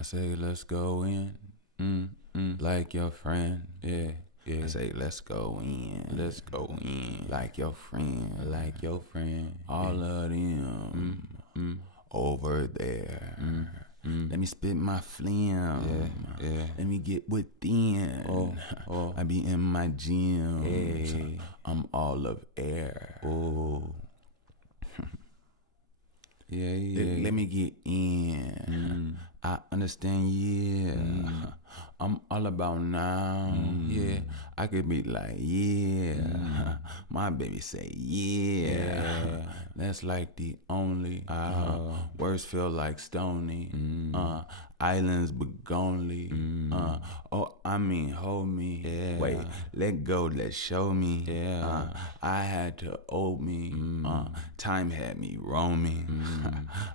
I say, let's go in, like your friend, yeah. I say, let's go in, like your friend, all of them, over there. Let me spit my phlegm, let me get within. I be in my gym, I'm all of air. Let me get in. I understand, I'm all about now, I could be like, my baby say, that's like the only, words feel like stony, islands but gonly, hold me, wait, let go, let's show me, I had to owe me, time had me roaming,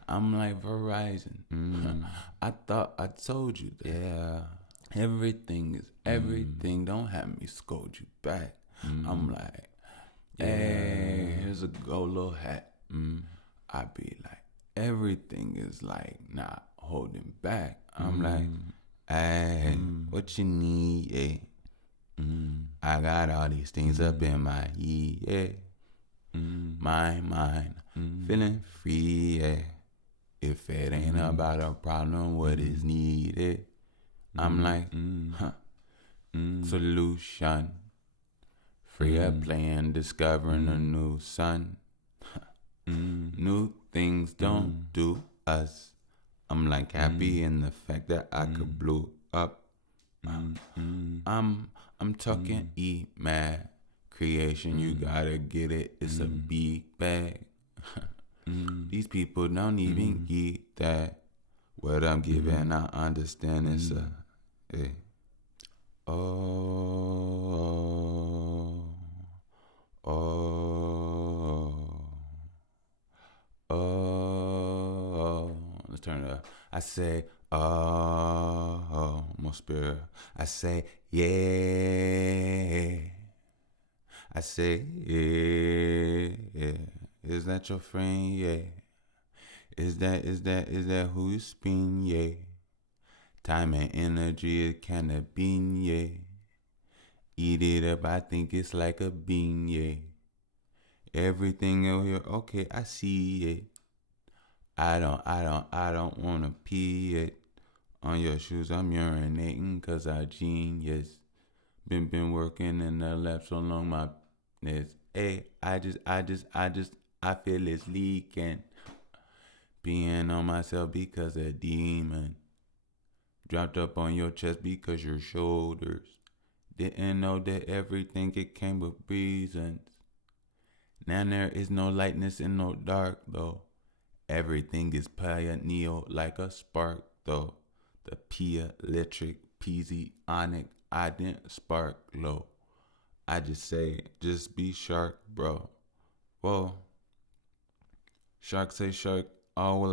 I'm like Verizon, I thought I told you that, everything is everything, don't have me scold you back, I'm like, hey, here's a gold little hat, I be like, everything is like not holding back, I'm like, hey, what you need, I got all these things up in my head, my mind, feeling free, if it ain't about a problem, what is needed, I'm like, solution, free up playing, discovering a new sun, new things don't do us, I'm like happy in the fact that I could blow up, I'm talking mad creation, you gotta get it, it's a big bag, these people don't even get that, what I'm giving I understand it's a, let's turn it up. I say, more spirit. I say, yeah. I say, yeah. Is that your friend? Yeah. Is that who you spin? Yeah. Time and energy, it kinda bean, yeah. Eat it up, I think it's like a bean, yeah. Everything out here, okay, I see it. I don't wanna pee it on your shoes. I'm urinating 'cause I genius. Been working in the lab so long, my this. Hey, I feel it's leaking. Being on myself because a demon dropped up on your chest because your shoulders didn't know that everything it came with reasons. Now there is no lightness and no dark though. Everything is pioneer like a spark though. The Pia electric PZ onic I didn't spark low. I just say just be shark bro. Whoa. Shark say shark all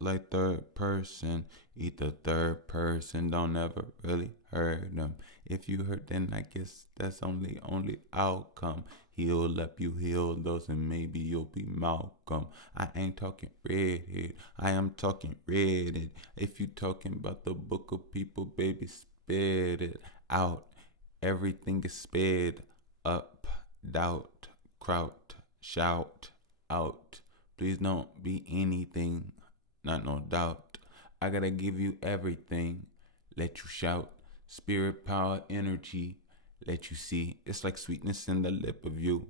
like third person. Eat the third person, don't ever really hurt them. If you hurt then I guess that's only outcome. Heal up, you heal those and maybe you'll be Malcolm. I ain't talking redhead, I am talking redhead. If you talking about the book of people, baby, spit it out. Everything is sped up, doubt, kraut, shout out. Please don't be anything, not no doubt. I gotta give you everything, let you shout. Spirit, power, energy, let you see. It's like sweetness in the lip of you.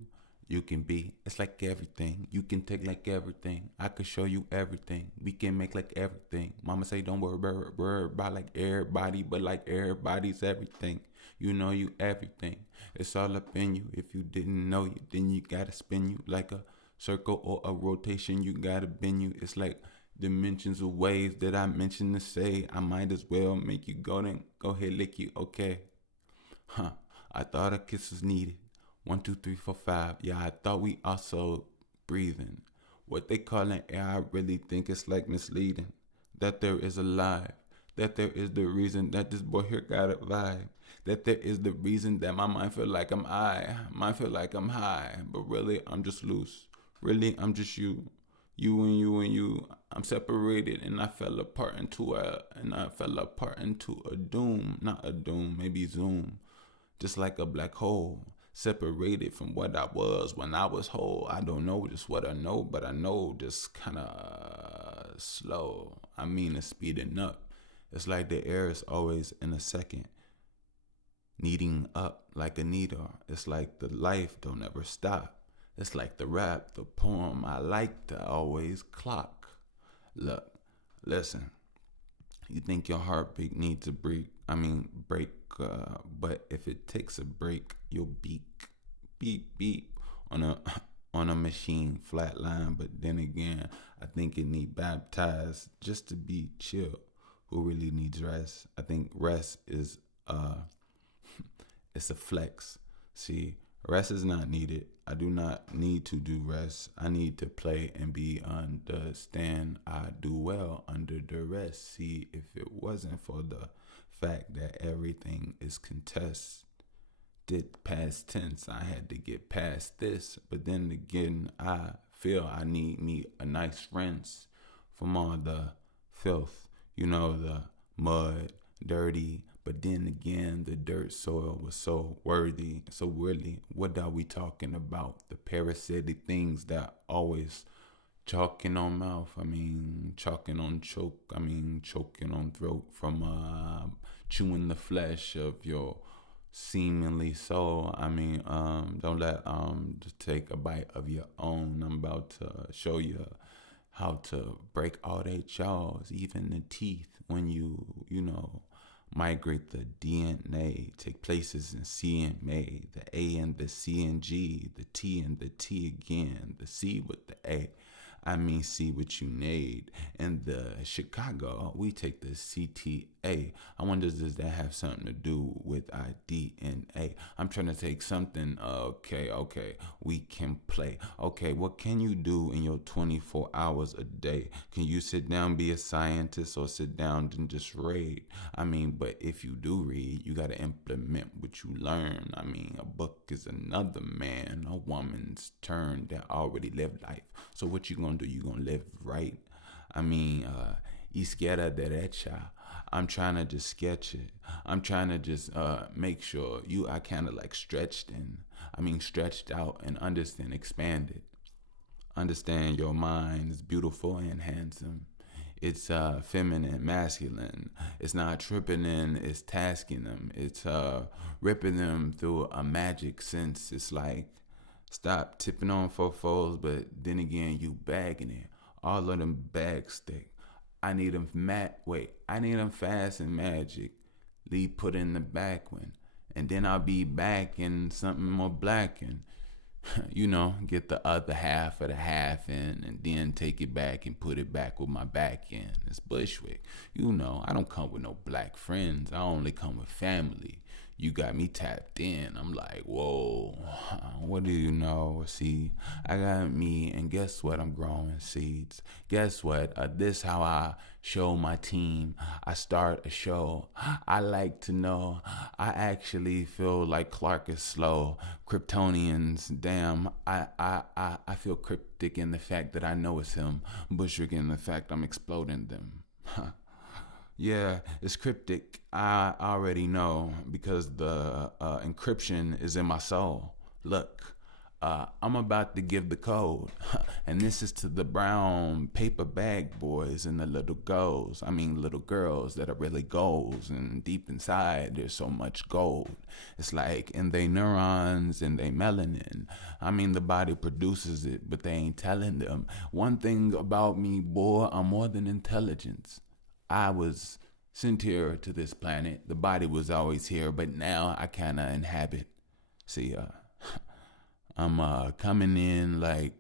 You can be, it's like everything. You can take like everything. I could show you everything. We can make like everything. Mama say don't worry about like everybody, but like everybody's everything. You know you everything. It's all up in you. If you didn't know you, then you gotta spin you like a circle or a rotation. You gotta bend you. It's like dimensions of ways that I mentioned to say. I might as well make you go then go ahead lick you. Okay. I thought a kiss was needed. 1, 2, 3, 4, 5. Yeah, I thought we also breathing. What they calling air, I really think it's like misleading. That there is alive. That there is the reason that this boy here got a vibe. That there is the reason that my mind feel like I'm high. Mine feel like I'm high. But really, I'm just loose. Really, I'm just you. You. I'm separated, and I fell apart into a doom, not a doom, maybe zoom, just like a black hole. Separated from what I was when I was whole. I don't know just what I know, but I know just kind of slow. I mean, it's speeding up. It's like the air is always in a second, needing up like a needle. It's like the life don't ever stop. It's like the rap, the poem I like to always clock. Look, listen. You think your heartbeat needs a break, but if it takes a break, you'll beep on a on a machine flatline. But then again, I think it need baptized just to be chill. Who really needs rest? I think rest is it's a flex. See, rest is not needed. I do not need to do rest. I need to play and be understand. I do well under duress. See, if it wasn't for the fact that everything is contested past tense, I had to get past this. But then again, I feel I need me a nice rinse from all the filth, the mud, dirty. But then again, the dirt soil was so worthy, so worthy. What are we talking about? The parasitic things that always chalking on mouth. Chalking on choke. Choking on throat from chewing the flesh of your seemingly soul. Don't let just take a bite of your own. I'm about to show you how to break all their jaws, even the teeth, when you migrate the DNA, take places in CMA, the A and the C and G, the T and the T again, the C with the A. See what you need. In the Chicago, we take the CTA. I wonder, does that have something to do with IDNA? I'm trying to take something. Okay, we can play. Okay, what can you do in your 24 hours a day? Can you sit down, be a scientist, or sit down and just read? But if you do read, you got to implement what you learn. A book is another man, a woman's turn that already lived life. So what you gonna do? You gonna live right? Izquierda derecha. I'm trying to just sketch it. I'm trying to just make sure I kind of like stretched stretched out and understand, expanded. Understand your mind is beautiful and handsome. It's feminine, masculine. It's not tripping in, it's tasking them. It's ripping them through a magic sense. It's like, stop tipping on fofos, but then again, you bagging it. All of them bag stick. I need them I need them fast and magic. Lee put in the back one. And then I'll be back in something more black and get the other half of the half in and then take it back and put it back with my back in. It's Bushwick. I don't come with no black friends. I only come with family. You got me tapped in. I'm like, whoa, what do you know? See, I got me, and guess what? I'm growing seeds. Guess what? This how I show my team. I start a show. I like to know. I actually feel like Clark is slow. Kryptonians, damn. I feel cryptic in the fact that I know it's him. Bushwick in the fact I'm exploding them. Yeah, it's cryptic. I already know because the encryption is in my soul. Look, I'm about to give the code. And this is to the brown paper bag boys and the little little girls that are really goals. And deep inside, there's so much gold. It's like in they neurons and they melanin. The body produces it, but they ain't telling them. One thing about me, boy, I'm more than intelligence. I was sent here to this planet. The body was always here, but now I kind of inhabit. See, I'm coming in like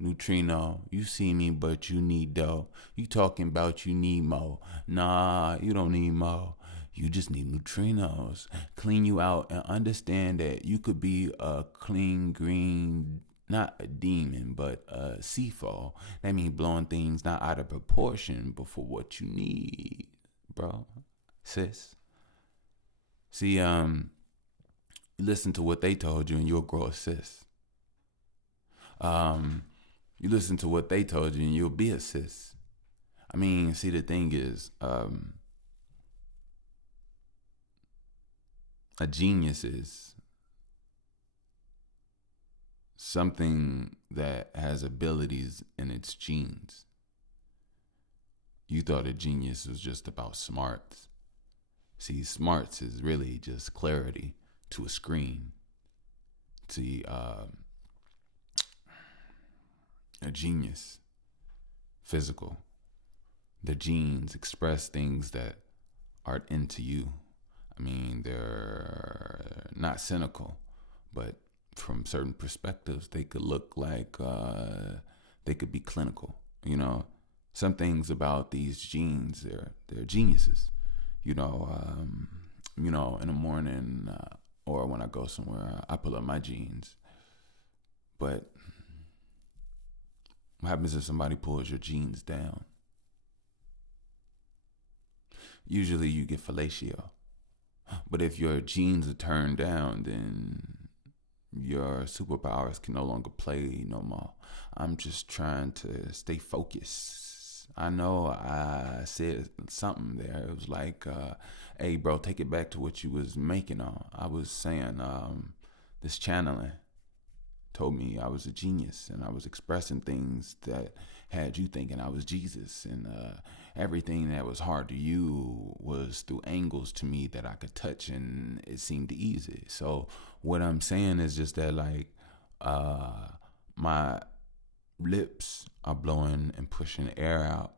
neutrino. You see me, but you need dough. You talking about you need more. Nah, you don't need more. You just need neutrinos. Clean you out and understand that you could be a clean green, not a demon, but a seafall. That means blowing things not out of proportion, but for what you need, bro, sis. See, listen to what they told you, and you'll grow a sis. You listen to what they told you and you'll be a sis. I mean, see, the thing is, a genius is something that has abilities in its genes. You thought a genius was just about smarts. See, smarts is really just clarity to a screen. See, a genius, physical. The genes express things that aren't into you. I mean, they're not cynical, but from certain perspectives, they could look like they could be clinical. You know, some things about these genes, they're geniuses. You know, in the morning or when I go somewhere, I pull up my jeans. But what happens if somebody pulls your jeans down? Usually you get fellatio. But if your genes are turned down, then your superpowers can no longer play no more. I'm just trying to stay focused. I know I said something there. It was like, hey, bro, take it back to what you was making on. I was saying this channeling told me I was a genius and I was expressing things that had you thinking I was Jesus, and everything that was hard to you was through angles to me that I could touch, and it seemed easy. So what I'm saying is just that, like, my lips are blowing and pushing air out,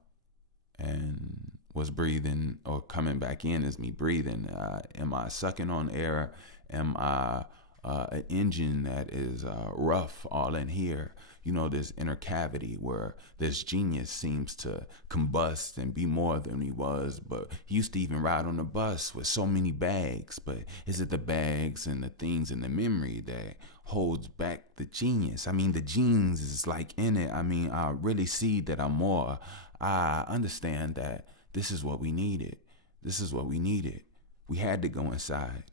and what's breathing or coming back in is me breathing. Am I sucking on air? Am I an engine that is rough all in here? You know, this inner cavity where this genius seems to combust and be more than he was, but he used to even ride on the bus with so many bags. But is it the bags and the things and the memory that holds back the genius? I mean, the genes is like in it. I mean, I really see that I'm more. I understand that this is what we needed. This is what we needed. We had to go inside.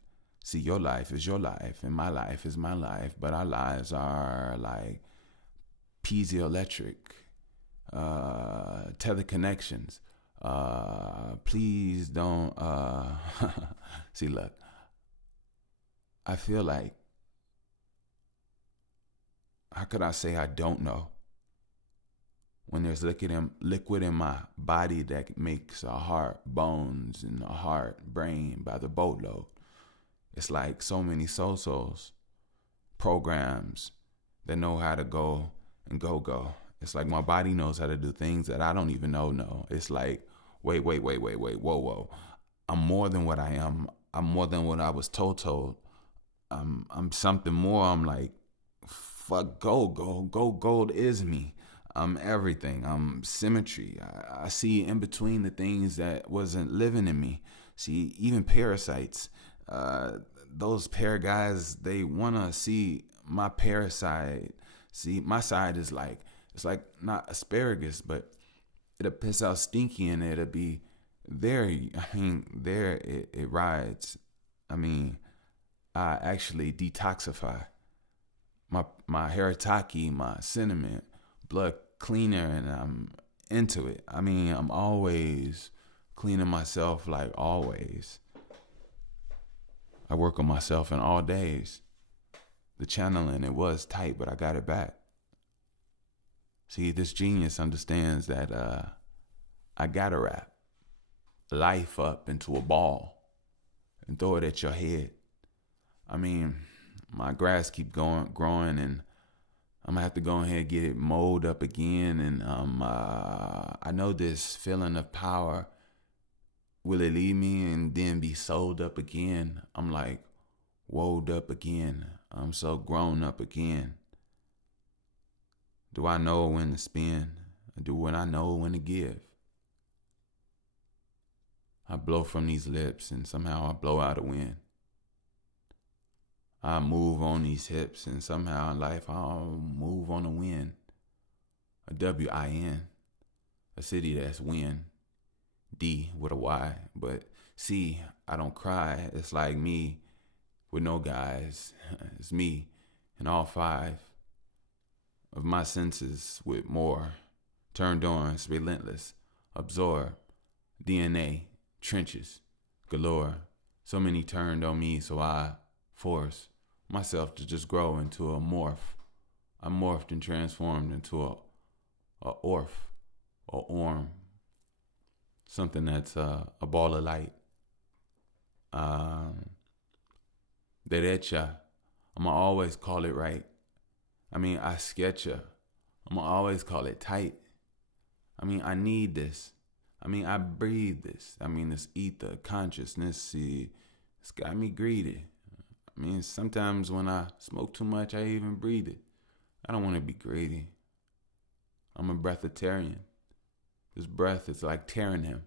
See, your life is your life and my life is my life, but our lives are like piezoelectric teleconnections. Please don't see, look, I feel like, how could I say I don't know when there's liquid in my body that makes a heart, bones, and a heart, brain by the boatload. It's like so many souls, programs that know how to go and go. It's like my body knows how to do things that I don't even know. It's like, wait, whoa. I'm more than what I am. I'm more than what I was told. I'm something more. I'm like, fuck, gold is me. I'm everything. I'm symmetry. I see in between the things that wasn't living in me. See, even parasites, those pair guys, they want to see my parasite. See, my side is like, it's like not asparagus, but it'll piss out stinky and it'll be there. I mean, there it rides. I mean, I actually detoxify my haritaki, my cinnamon, blood cleaner, and I'm into it. I mean, I'm always cleaning myself, like always. I work on myself in all days. The channeling, it was tight, but I got it back. See, this genius understands that I gotta wrap life up into a ball and throw it at your head. I mean, my grass keep growing, and I'm gonna have to go ahead and get it mowed up again. And I know this feeling of power. Will it leave me and then be sold up again? I'm like, woed up again. I'm so grown up again. Do I know when to spend? Do I know when to give? I blow from these lips and somehow I blow out a wind. I move on these hips and somehow in life I'll move on a wind. A W-I-N. A city that's win. D with a Y. But see, I don't cry. It's like me with no guys. It's me and all five. of my senses with more. Turned on, it's relentless. Absorb. DNA. Trenches. Galore. So many turned on me, so I force myself to just grow into a morph. I morphed and transformed into a orf, or orm. Something that's a ball of light. Derecha. I'ma always call it right. I mean, I sketcha. I'ma always call it tight. I mean, I need this. I mean, I breathe this. I mean, this ether, consciousness, see, it's got me greedy. I mean, sometimes when I smoke too much, I even breathe it. I don't want to be greedy. I'm a breatharian. This breath is like tearing him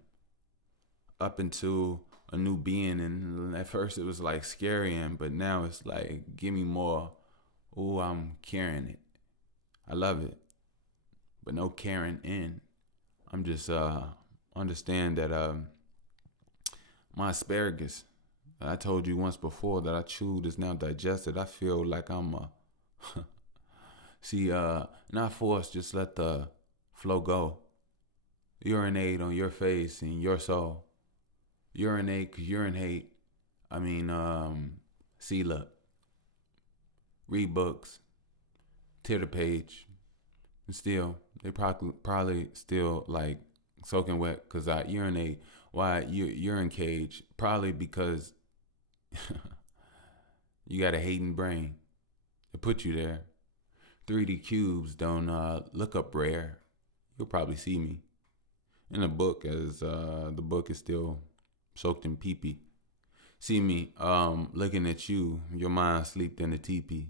up into a new being. And at first it was like scaring, but now it's like, give me more. Ooh, I'm carrying it. I love it. But no carrying in. I'm just understand that my asparagus that I told you once before that I chewed is now digested. I feel like I'm see, not forced, just let the flow go. Urinate on your face and your soul. Urinate, cause urine hate. I mean, see, look. Read books. Tear the page. And still, they probably still like soaking wet because I urinate. Why urine cage? Probably because you got a hating brain. It put you there. 3D cubes don't look up rare. You'll probably see me in a book as the book is still soaked in pee-pee. See me looking at you, your mind sleeped in a teepee.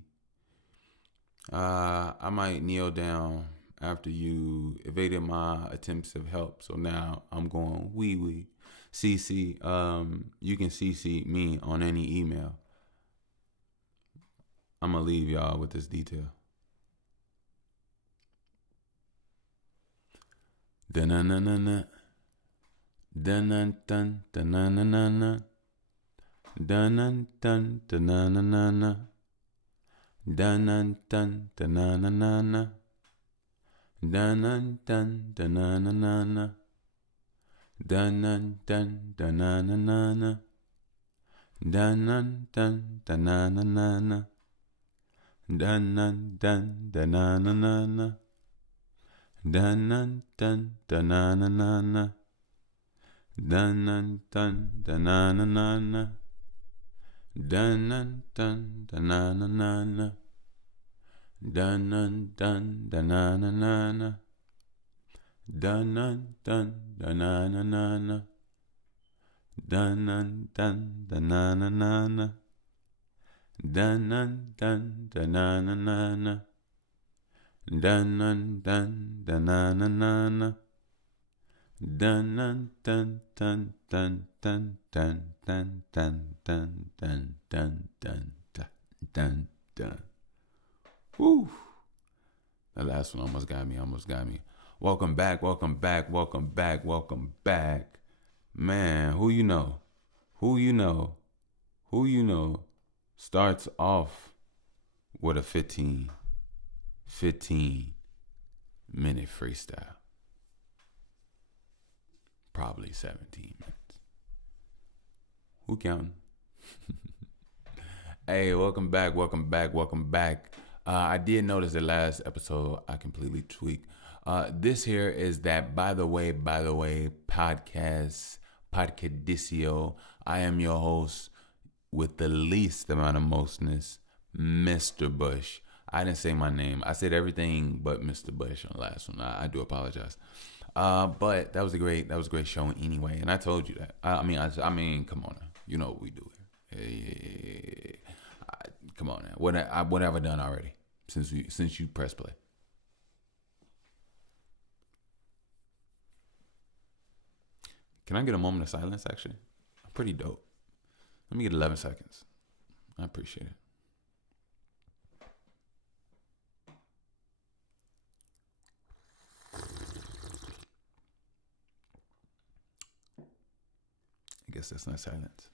I might kneel down after you evaded my attempts of help. So now I'm going wee. CC, you can CC me on any email. I'm going to leave y'all with this detail. Da-na-na-na-na. Dun-dun-dun, da-na-na-na-na. Dun-dun-dun, da-na-na-na-na. Dun-dun-dun, da-na-na-na-na. Dun-dun-dun, da-na-na-na-na. Dun-dun-dun, da-na-na-na-na. Dun-dun-dun, da-na-na-na-na. Dun-dun-dun, da-na-na-na-na. Dun-dun-dun, da-na-na-na-na. Dun-dun-dun, da-na-na-na-na. Dun-dun-dun, da-na-na-na-na. Dun-dun-dun, da-na-na-na-na. Dun-dun-dun, da-na-na-na-na. Dun-dun-dun, da-na-na-na-na. Dun-dun-dun, da-na-na-na-na. Dun-dun-dun, da-na-na-na-na. Dun-dun-dun-dun-dun-dun-dun-dun-dun-dun-dun. Woo! That last one almost got me. Welcome back. Man, who you know starts off with a 15 minute freestyle. Probably 17 minutes. Who counting? Hey, welcome back. I did notice the last episode I completely tweaked. This here is that by the way podcadicio. I am your host with the least amount of mostness, Mr. Bush. I didn't say my name. I said everything but Mr. Bush on the last one. I do apologize. But that was a great show anyway, and I told you that. I mean, come on now. You know what we do here. Come on now. What have I done already since you press play? Can I get a moment of silence? Actually, I'm pretty dope. Let me get 11 seconds. I appreciate it. I guess that's not silence.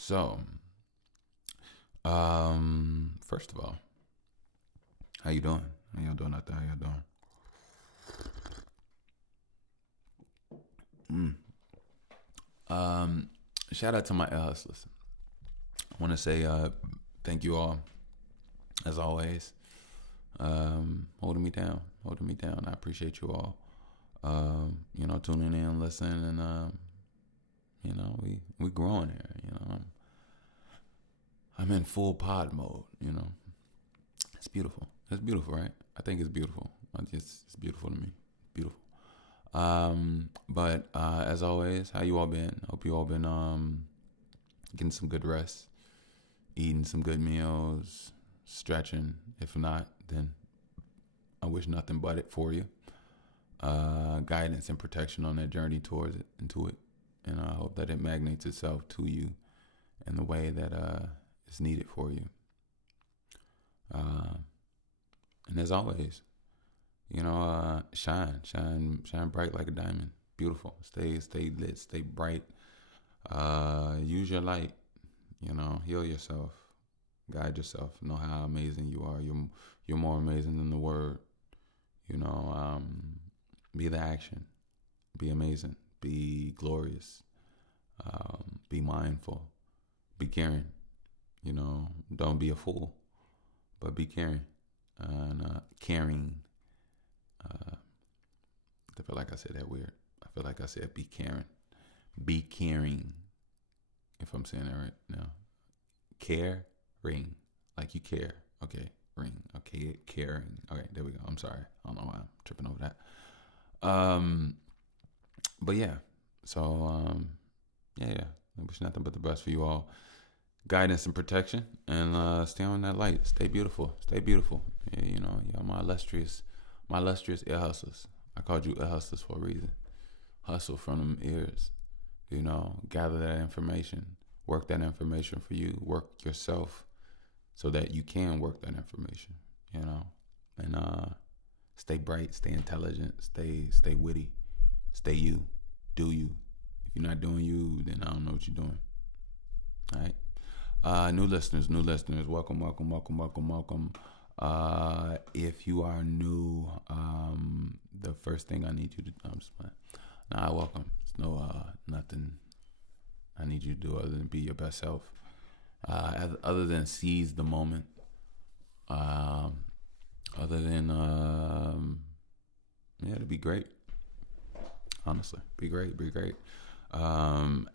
So, first of all, how you doing? How y'all doing out there? How y'all doing? Shout out to my hustlers. I want to say thank you all, as always, holding me down, I appreciate you all. Tuning in, listening, and we growing here. I'm in full pod mode. It's beautiful. It's beautiful, right? I think it's beautiful. It's beautiful to me. Beautiful. But as always, how you all been? Hope you all been getting some good rest, eating some good meals, stretching. If not, then I wish nothing but it for you. Guidance and protection on that journey towards it, into it, and I hope that it magnates itself to you in the way that is needed for you. And as always, shine bright like a diamond. Beautiful. Stay lit. Stay bright. Use your light. Heal yourself. Guide yourself. Know how amazing you are. You're more amazing than the word. Be the action. Be amazing. Be glorious. Be mindful. Be caring. Don't be a fool, but be caring. And caring. I feel like I said that weird. I feel like I said be caring. Be caring. If I'm saying that right now. Caring. Like you care. Okay. Ring. Okay. Caring. Okay. There we go. I'm sorry. I don't know why I'm tripping over that. But yeah. So, yeah. I wish nothing but the best for you all. Guidance and protection, and stay on that light. Stay beautiful. Stay beautiful. Yeah, y'all my illustrious ear hustlers. I called you ear hustlers for a reason. Hustle from them ears. Gather that information. Work that information for you. Work yourself so that you can work that information. And stay bright. Stay intelligent. Stay witty. Stay you. Do you. If you're not doing you, then I don't know what you're doing. All right. New listeners, welcome. If you are new, the first thing I need you to, I'm just playing. Nah, welcome. There's no, nothing I need you to do other than be your best self. Other than seize the moment. Other than, to be great. Honestly, be great.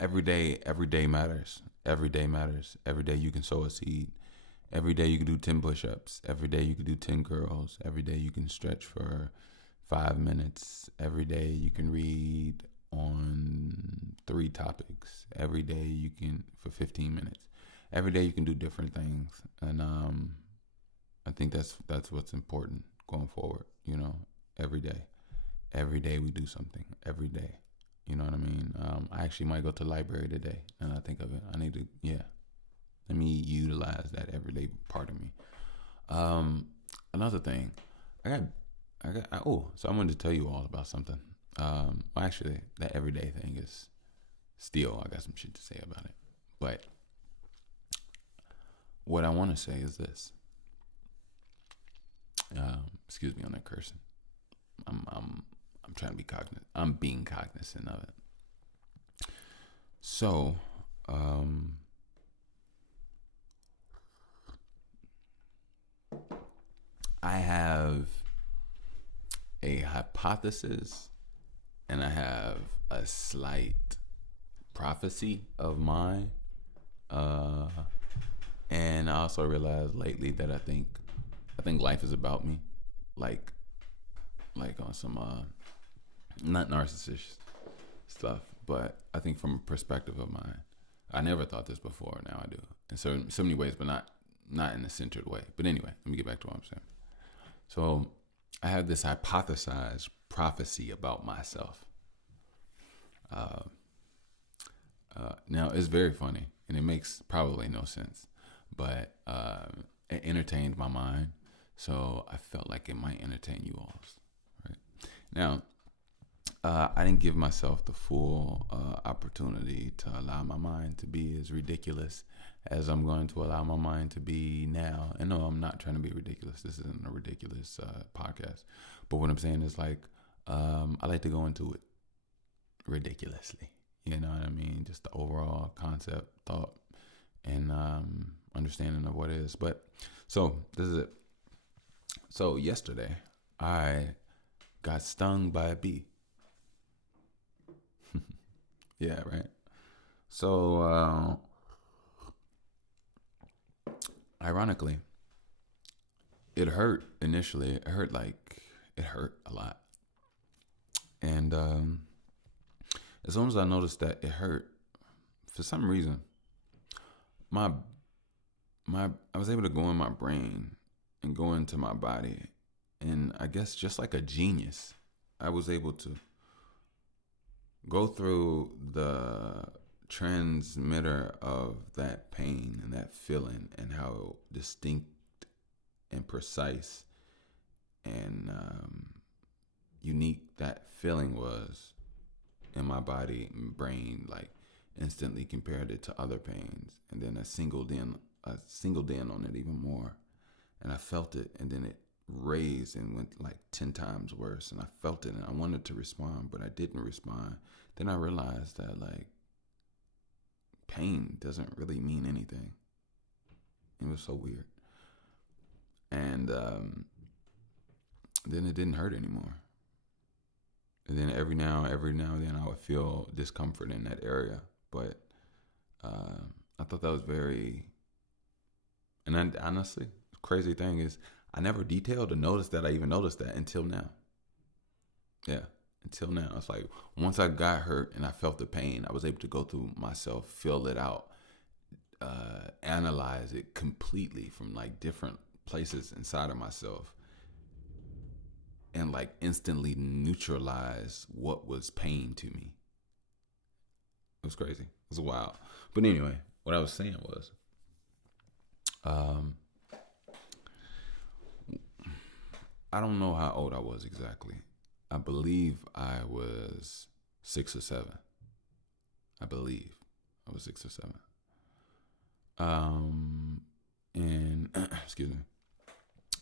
Every day matters. Every day you can sow a seed. Every day you can do 10 push-ups. Every day you can do 10 curls. Every day you can stretch for 5 minutes. Every day you can read on 3 topics. Every day you can for 15 minutes. Every day you can do different things. And I think that's what's important going forward, every day. Every day we do something. Every day. You know what I mean? I actually might go to the library today, and I think of it. I need to, let me utilize that everyday part of me. Another thing, so I wanted to tell you all about something. Actually, that everyday thing is still, I got some shit to say about it. But what I want to say is this. Excuse me on that cursing. I'm trying to be cognizant. I'm being cognizant of it. So, I have a hypothesis and I have a slight prophecy of mine. And I also realized lately that I think life is about me. Like on some not narcissist stuff, but I think from a perspective of mine. I never thought this before, now I do. In so many ways, but not in a centered way. But anyway, let me get back to what I'm saying. So I have this hypothesized prophecy about myself. Now it's very funny and it makes probably no sense, but it entertained my mind, so I felt like it might entertain you all. Right now, I didn't give myself the full opportunity to allow my mind to be as ridiculous as I'm going to allow my mind to be now. And no, I'm not trying to be ridiculous. This isn't a ridiculous podcast. But what I'm saying is like, I like to go into it ridiculously. You know what I mean? Just the overall concept, thought, and understanding of what it is. But so this is it. So yesterday, I got stung by a bee. Yeah, right. So, ironically, it hurt initially. It hurt a lot. And as soon as I noticed that it hurt, for some reason, my I was able to go in my brain and go into my body, and I guess just like a genius, I was able to go through the transmitter of that pain and that feeling and how distinct and precise and unique that feeling was in my body and brain, like instantly compared it to other pains, and then I singled in on it even more, and I felt it, and then it raised and went like 10 times worse, and I felt it, and I wanted to respond, but I didn't respond. Then I realized that like pain doesn't really mean anything. It was so weird. And then it didn't hurt anymore. And then every now and then I would feel discomfort in that area. But I thought that was very, and then honestly, the crazy thing is I never detailed or noticed that I even noticed that until now. Yeah, until now. It's like once I got hurt and I felt the pain, I was able to go through myself, feel it out, analyze it completely from like different places inside of myself, and like instantly neutralize what was pain to me. It was crazy. It was wild. But anyway, what I was saying was, I don't know how old I was exactly. I believe I was 6 or 7. I believe I was 6 or 7. And excuse me.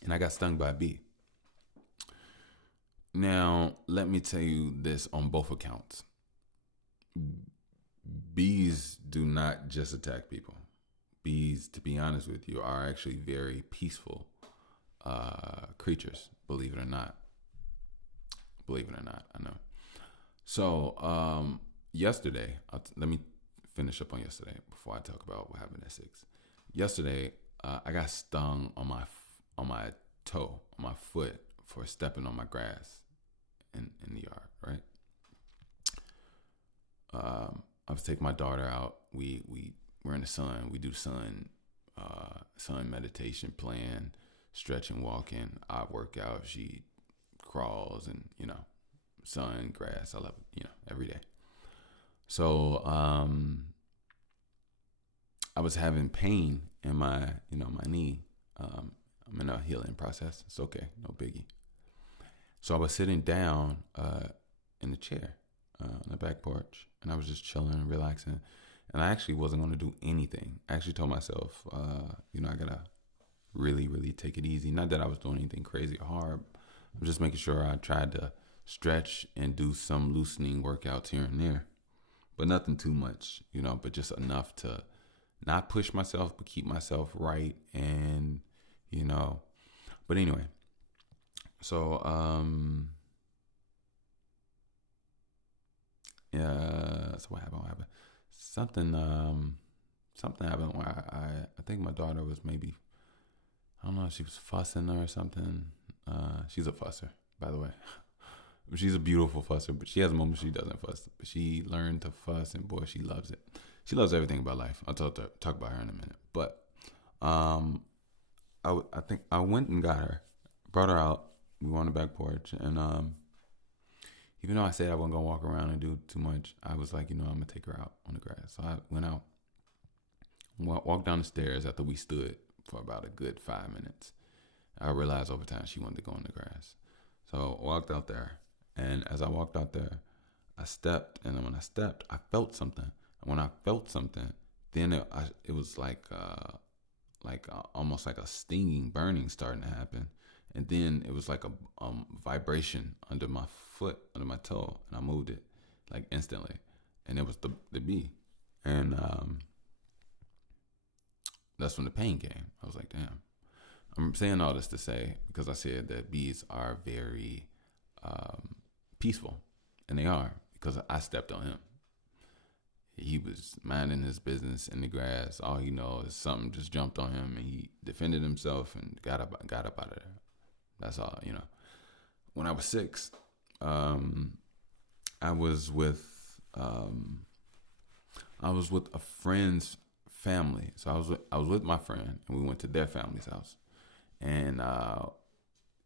And I got stung by a bee. Now, let me tell you this on both accounts. Bees do not just attack people. Bees, to be honest with you, are actually very peaceful creatures, believe it or not. Believe it or not, I know. So, yesterday, let me finish up on yesterday before I talk about what happened at 6. Yesterday, I got stung on my toe, on my foot, for stepping on my grass in the yard, right? I was taking my daughter out. We're in the sun. We do sun meditation plan, stretching, walking. I work out. She crawls and, sun, grass. I love it, every day. So I was having pain in my knee. I'm in a healing process. It's okay, no biggie. So I was sitting down in the chair on the back porch, and I was just chilling and relaxing. And I actually wasn't going to do anything. I actually told myself, I gotta really, really take it easy. Not that I was doing anything crazy or hard. I'm just making sure I tried to stretch and do some loosening workouts here and there, but nothing too much, but just enough to not push myself, but keep myself right. And, but anyway, so, yeah, so what happened? Something happened where I think my daughter was maybe, I don't know if she was fussing or something. She's a fusser, by the way. She's a beautiful fusser, but she has moments she doesn't fuss. But she learned to fuss, and boy, she loves it. She loves everything about life. I'll talk about her in a minute. But I think I went and got her, brought her out. We were on the back porch, and even though I said I wasn't gonna walk around and do too much, I was like, I'm gonna take her out on the grass. So I went out, walked down the stairs after we stood for about a good 5 minutes. I realized over time she wanted to go in the grass. So I walked out there, and as I walked out there, I stepped, and then when I stepped, I felt something. And when I felt something, then it was almost like a stinging, burning starting to happen, and then it was like a vibration under my foot, under my toe, and I moved it like instantly, and it was the bee, and that's when the pain came. I was like, damn. I'm saying all this to say, because I said that bees are very peaceful, and they are, because I stepped on him. He was minding his business in the grass. All he knows is something just jumped on him, and he defended himself and got up out of there. That's all, When I was 6, I was with a friend's family. So I was with my friend, and we went to their family's house, and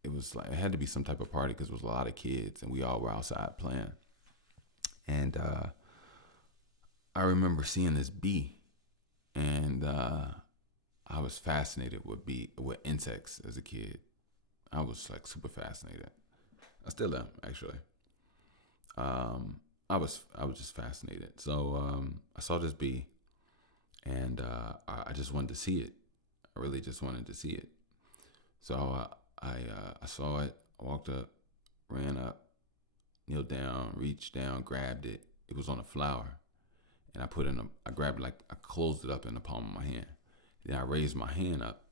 it was like, it had to be some type of party because it was a lot of kids, and we all were outside playing. And I remember seeing this bee, and I was fascinated with insects as a kid. I was like super fascinated. I still am, actually. I was just fascinated. So I saw this bee, and I just wanted to see it. I really just wanted to see it. So I saw it. I walked up, ran up, kneeled down, reached down, grabbed it. It was on a flower, and I grabbed it, I closed it up in the palm of my hand. Then I raised my hand up,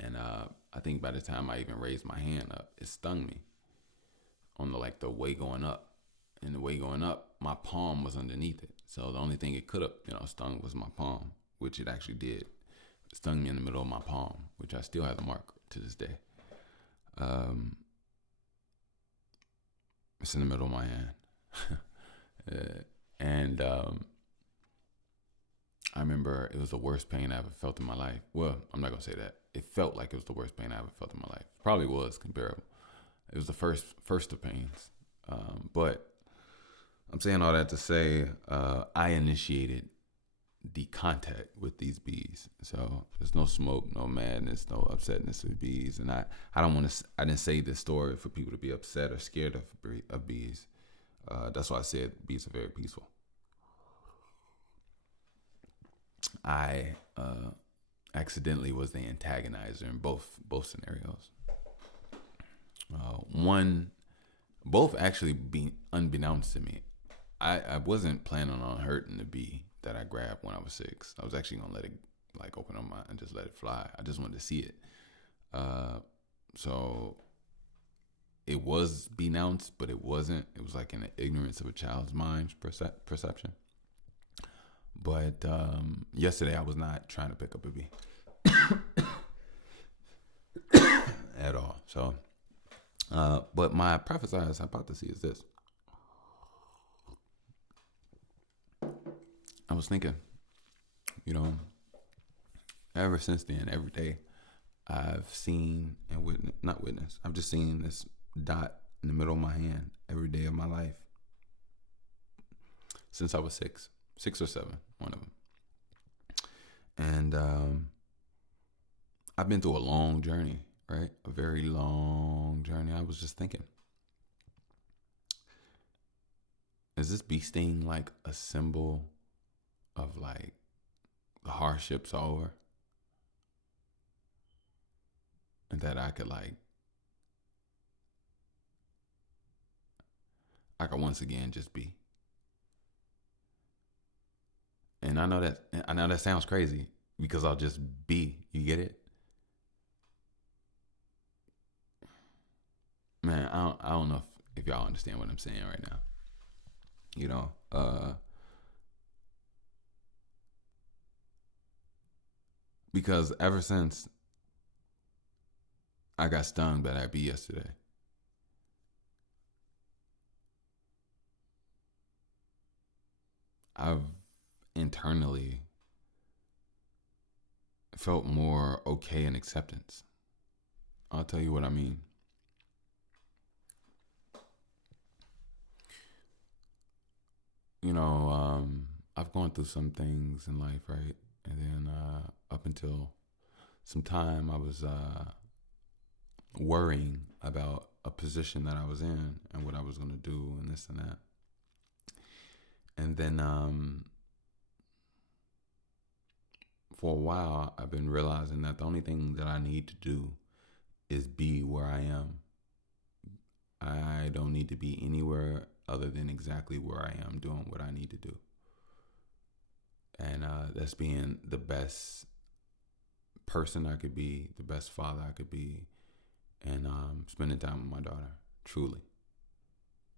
and I think by the time I even raised my hand up, it stung me on the way going up. And the way going up, my palm was underneath it. So the only thing it could have, stung was my palm, which it actually did. It stung me in the middle of my palm, which I still have the mark to this day. It's in the middle of my hand. And I remember it was the worst pain I ever felt in my life. Well, I'm not going to say that. It felt like it was the worst pain I ever felt in my life. Probably was comparable. It was the first of pains. But I'm saying all that to say I initiated the contact with these bees. So there's no smoke, no madness, no upsetness with bees. And I didn't say this story for people to be upset or scared of bees. That's why I said bees are very peaceful. I accidentally was the antagonizer in both scenarios. Both actually being unbeknownst to me. I wasn't planning on hurting the bee that I grabbed when I was 6. I was actually gonna let it open up and just let it fly. I just wanted to see it. So it was beknownst, but it wasn't. It was like in the ignorance of a child's mind perception. But yesterday I was not trying to pick up a bee at all. So, but my prophesized hypothesis is this. I was thinking, ever since then, every day, I've seen and I've just seen this dot in the middle of my hand every day of my life since I was 6 or 7, one of them. And I've been through a long journey, right? A very long journey. I was just thinking, is this bee sting like a symbol of the hardships are over? And that I could once again just be. And I know that sounds crazy because I'll just be. You get it? Man, I don't know if y'all understand what I'm saying right now. Because ever since I got stung by that bee yesterday, I've internally felt more okay in acceptance. I'll tell you what I mean. I've gone through some things in life, right? And then up until some time, I was worrying about a position that I was in and what I was going to do and this and that. And then for a while, I've been realizing that the only thing that I need to do is be where I am. I don't need to be anywhere other than exactly where I am doing what I need to do. And that's being the best person I could be, the best father I could be, and spending time with my daughter, truly.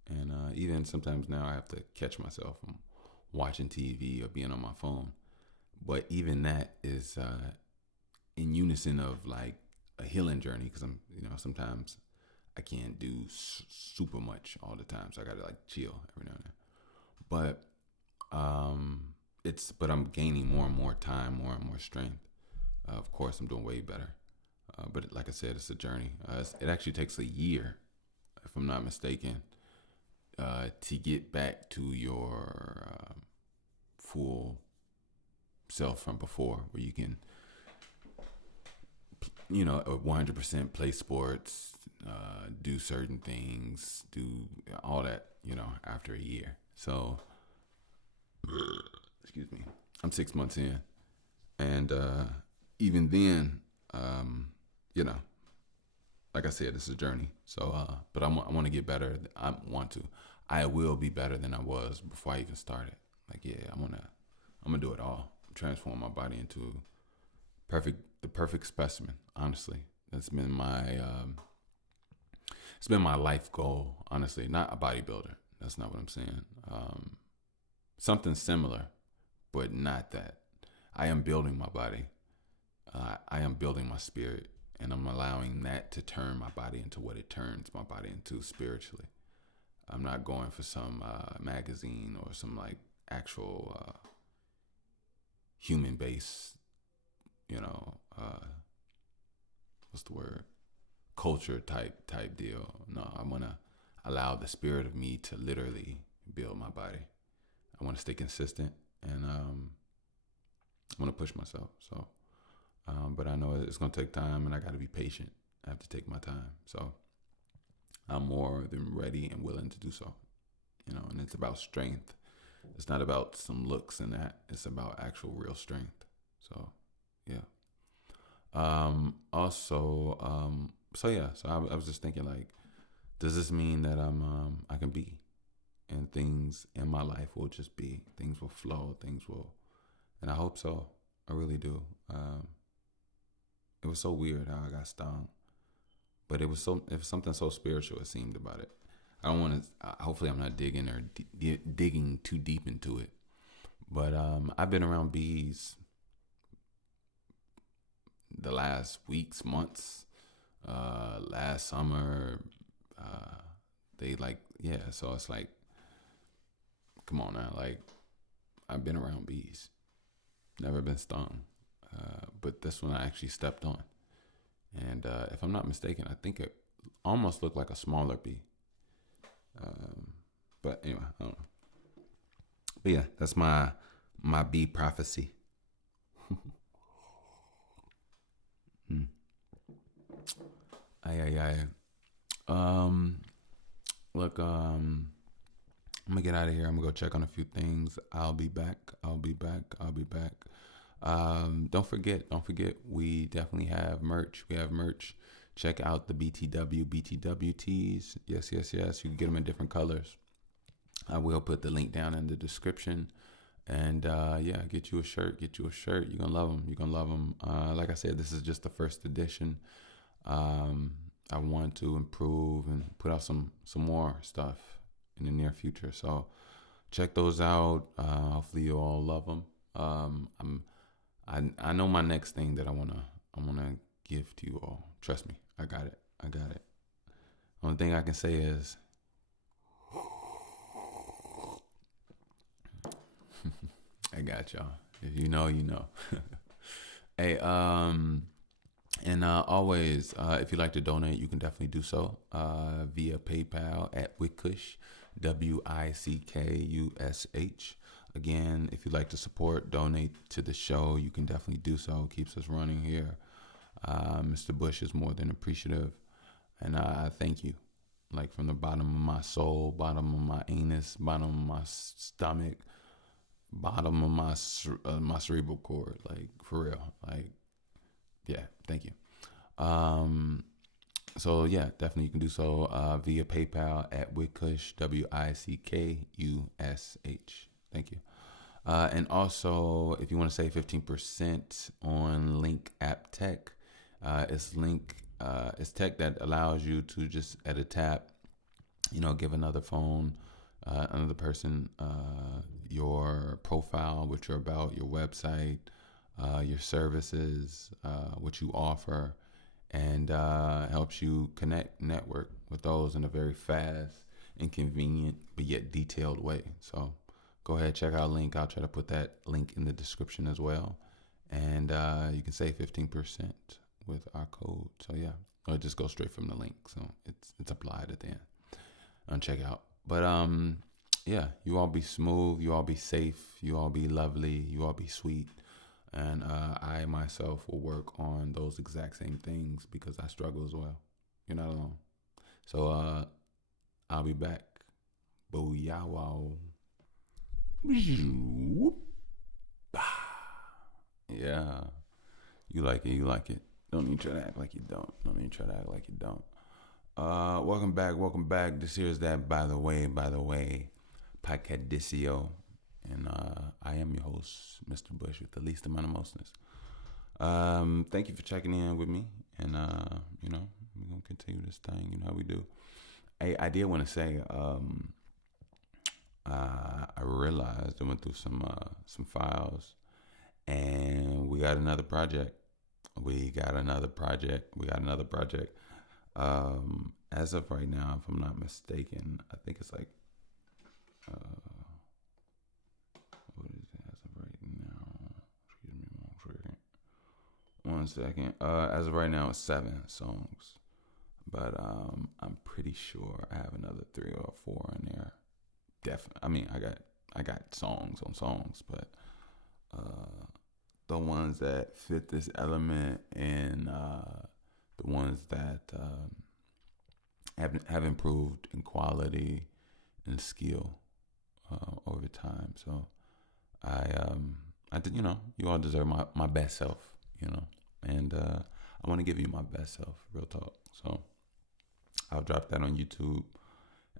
And even sometimes now I have to catch myself from watching TV or being on my phone. But even that is in unison of like a healing journey, because sometimes I can't do super much all the time, so I gotta like chill every now and then. But but I'm gaining more and more time, more and more strength. Of course, I'm doing way better. But like I said, it's a journey. It actually takes a year, if I'm not mistaken, to get back to your full self from before, where you can, 100% play sports, do certain things, do all that, after a year. So, excuse me, I'm 6 months in. And even then, you know, like I said, it's a journey. So, but I want to get better. I will be better than I was before I even started. Like, yeah, I'm gonna do it all. Transform my body into the perfect specimen. Honestly, that's been it's been my life goal. Honestly, not a bodybuilder. That's not what I'm saying. Something similar, but not that. I am building my body. I am building my spirit, and I'm allowing that to turn my body into what it turns my body into spiritually. I'm not going for some magazine or some like actual human based, what's the word? Culture type deal. No, I want to allow the spirit of me to literally build my body. I want to stay consistent, and I want to push myself. So, but I know it's going to take time, and I got to be patient. I have to take my time. So I'm more than ready and willing to do so. And it's about strength. It's not about some looks and that. It's about actual real strength. So, yeah. So I was just thinking, like, does this mean that I can be, and things in my life will just be, things will flow, and I hope so. I really do. It was so weird how I got stung, but it was something so spiritual, it seemed, about it. I don't want to. Hopefully, I'm not digging too deep into it. But I've been around bees the last weeks, months, last summer. They like, yeah. So it's like, come on now. Like, I've been around bees, never been stung, but this one I actually stepped on, and if I'm not mistaken, I think it almost looked like a smaller bee. But anyway, I don't know. But yeah, that's my bee prophecy. Hmm. Aye, aye, aye. Look, I'm gonna get out of here. I'm gonna go check on a few things. I'll be back. Don't forget. We definitely have merch. Check out the BTW tees. Yes. You can get them in different colors. I will put the link down in the description. And yeah, get you a shirt. You're gonna love them. Like I said, this is just the first edition. I want to improve and put out some more stuff in the near future. So check those out. Hopefully you all love them. I know my next thing that I wanna give to you all. Trust me, I got it. Only thing I can say is I got y'all. If you know, you know. Hey, and always, if you'd like to donate, you can definitely do so via PayPal at Wickush, WICKUSH. Again, if you'd like to donate to the show, you can definitely do so. It keeps us running here. Mr. Bush is more than appreciative, and I thank you. like from the bottom of my soul, bottom of my anus, bottom of my stomach, bottom of my cerebral cord, like for real. Like, yeah, thank you. So yeah, definitely you can do so via PayPal at Wickush, WICKUSH. Thank you. And also, if you want to save 15% on Link App Tech, it's tech that allows you to just at a tap, give another person your profile, what you're about, your website, your services, what you offer, and helps you network with those in a very fast and convenient but yet detailed way. So go ahead, check out Link. I'll try to put that link in the description as well. And you can save 15% with our code. So yeah, or just go straight from the link. So it's applied at the end. Check out. But yeah, you all be smooth, you all be safe, you all be lovely, you all be sweet. And I myself will work on those exact same things because I struggle as well. You're not alone. So I'll be back. Booyah wow. Yeah. You like it. Don't even try to act like you don't. Welcome back. This here is that by the way, Podcadicio. And I am your host, Mr. Bush, with the least amount of mostness. Thank you for checking in with me. And, we're going to continue this thing. You know how we do. Hey, I did want to say, I realized I went through some files, and we got another project. As of right now, if I'm not mistaken, I think it's like, what is it as of right now? Excuse me one second. As of right now, it's 7 songs, but I'm pretty sure I have another 3 or 4 in there. Definitely. I mean, I got songs on songs, but the ones that fit this element and the ones that have improved in quality and skill over time. So I did, you all deserve my best self, and I want to give you my best self, real talk. So I'll drop that on YouTube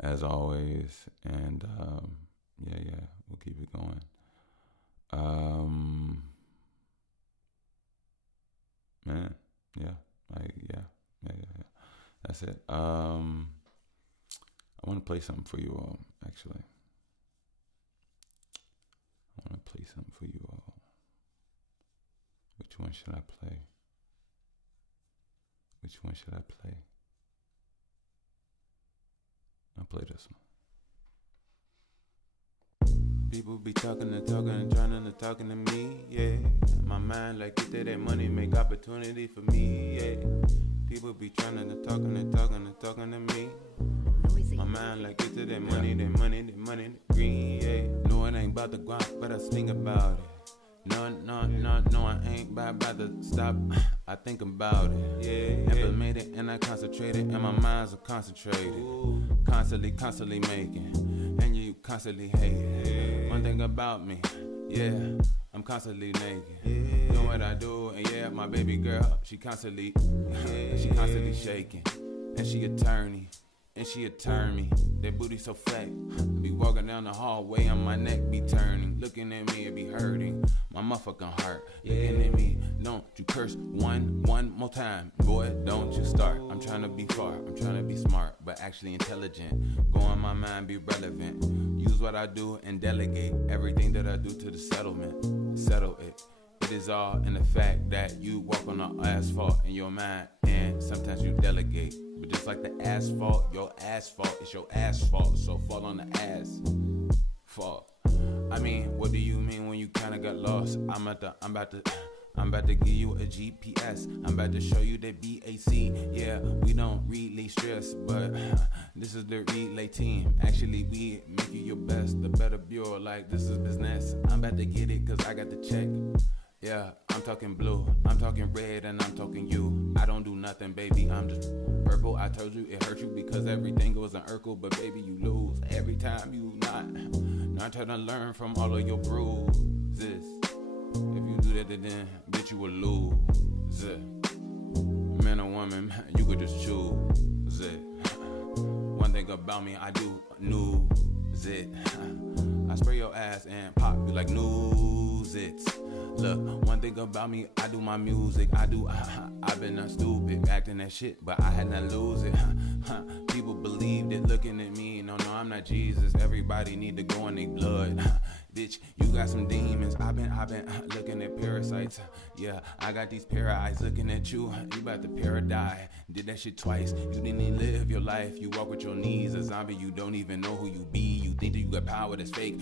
as always, and yeah, we'll keep it going. Man, yeah. That's it. I want to play something for you all, actually. Which one should I play? I'll play this one. People be talking and trying to talking to me, yeah. My mind like get that money, make opportunity for me, yeah. People be trying to talking to me. My mind like get to that money, that green, yeah. No, it ain't about the guap, but I think about it. No, I ain't about to stop. I think about it, yeah. Implemented and I concentrated, and my mind's concentrated. Constantly making, and you constantly hating. Yeah. One thing about me, yeah, I'm constantly naked. Yeah. Know what I do, and yeah, my baby girl, she constantly shaking, and she attorney. And she'll turn me, that booty so fat. Be walking down the hallway and my neck be turning. Looking at me, it be hurting. My motherfucking heart, looking at me. Don't you curse one more time. Boy, don't you start. I'm trying to be far, I'm trying to be smart, but actually intelligent. Go on my mind, be relevant. Use what I do and delegate everything that I do to the settlement. Settle it. It is all in the fact that you walk on the asphalt in your mind, and sometimes you delegate. But just like the asphalt, your asphalt is your asphalt. So fall on the asphalt. I mean, what do you mean when you kinda got lost? I'm about to give you a GPS. I'm about to show you the BAC. Yeah, we don't really stress, but this is the relay team. Actually, we make you your best, the better bureau. Like this is business. I'm about to get it 'cause I got the check. Yeah, I'm talking blue, I'm talking red, and I'm talking you. I don't do nothing, baby, I'm just purple. I told you it hurt you because everything was an Urkel, but baby, you lose every time you not trying to learn from all of your bruises. If you do that, then bitch, you will lose it. Man or woman, you could just choose it. One thing about me, I do news it. I spray your ass and pop you like news it. Look, one thing about me, I do my music. I've been stupid, acting that shit, but I had to lose it. People believed it, looking at me. No, I'm not Jesus. Everybody need to go in their blood. Bitch, you got some demons. I've been looking at parasites. Yeah, I got these pair of eyes looking at you. You about to paradise. Did that shit twice. You didn't even live your life. You walk with your knees. A zombie, you don't even know who you be. You think that you got power that's fake.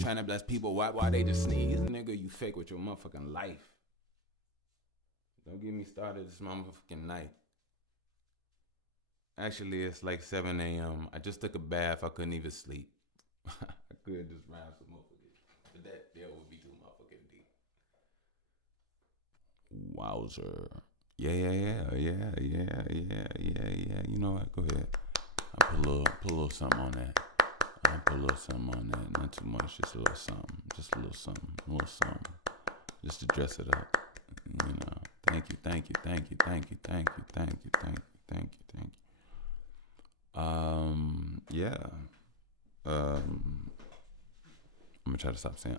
Trying to bless people. Why they just sneeze? Nigga, you fake with your motherfucking life. Don't get me started this motherfucking night. Actually, it's like 7 a.m. I just took a bath. I couldn't even sleep. I could just rhyme some motherfuckers. But that there would be too motherfucking deep. Wowzer. Yeah. You know what? Go ahead. I put a little something on that. Not too much. Just a little something. A little something. Just to dress it up. You know. Thank you. Yeah. I'm gonna try to stop saying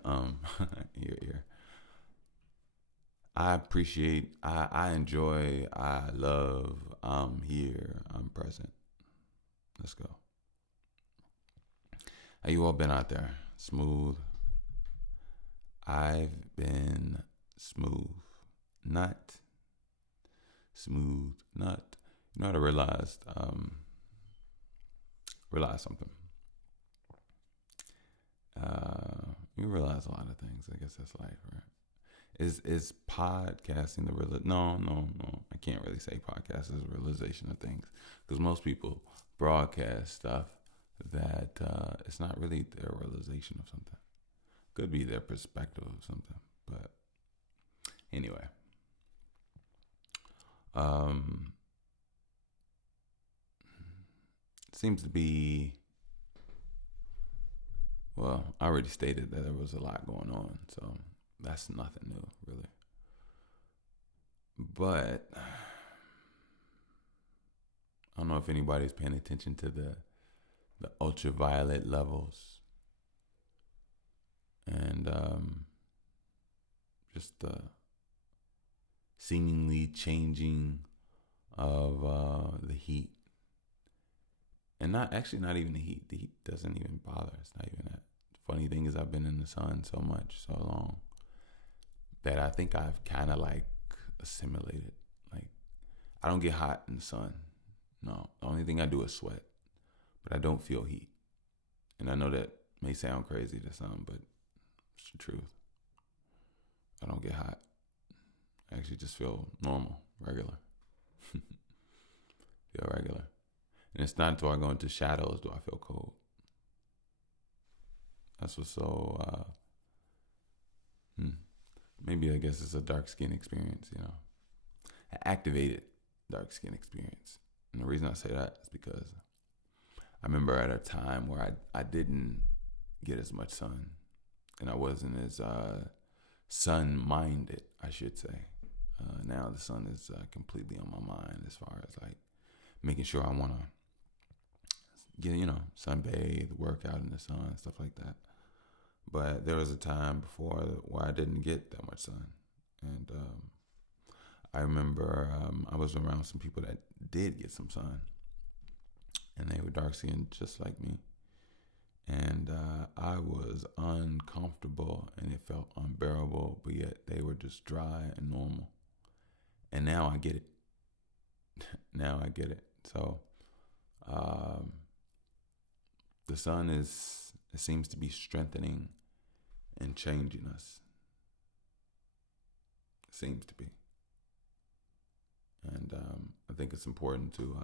here. I appreciate, I enjoy, I love, I'm here, I'm present. Let's go. How you all been out there? Smooth? I've been smooth. Not smooth. Not. You know what I realized? Realize something. You realize a lot of things. I guess that's life, right? Is podcasting the real? No. I can't really say podcast is a realization of things because most people broadcast stuff that it's not really their realization of something. Could be their perspective of something, but anyway. Seems to be. Well, I already stated that there was a lot going on, so that's nothing new, really. But I don't know if anybody's paying attention to the ultraviolet levels and just the seemingly changing of the heat. And not even the heat. The heat doesn't even bother. It's not even that. The funny thing is I've been in the sun so long, that I think I've kind of like assimilated. Like, I don't get hot in the sun. No, the only thing I do is sweat. But I don't feel heat. And I know that may sound crazy to some, but it's the truth. I don't get hot. I actually just feel normal, regular. Feel regular. And it's not until I go into shadows do I feel cold. That's what's so, maybe I guess it's a dark skin experience, you know. An activated dark skin experience. And the reason I say that is because I remember at a time where I didn't get as much sun. And I wasn't as sun-minded, I should say. Now the sun is completely on my mind as far as like making sure I want to get, sunbathe, work out in the sun, stuff like that. But there was a time before where I didn't get that much sun. And I remember I was around some people that did get some sun. And they were dark skinned just like me. And I was uncomfortable and it felt unbearable, but yet they were just dry and normal. And now I get it. So the sun it seems to be strengthening and changing us. It seems to be. And I think it's important to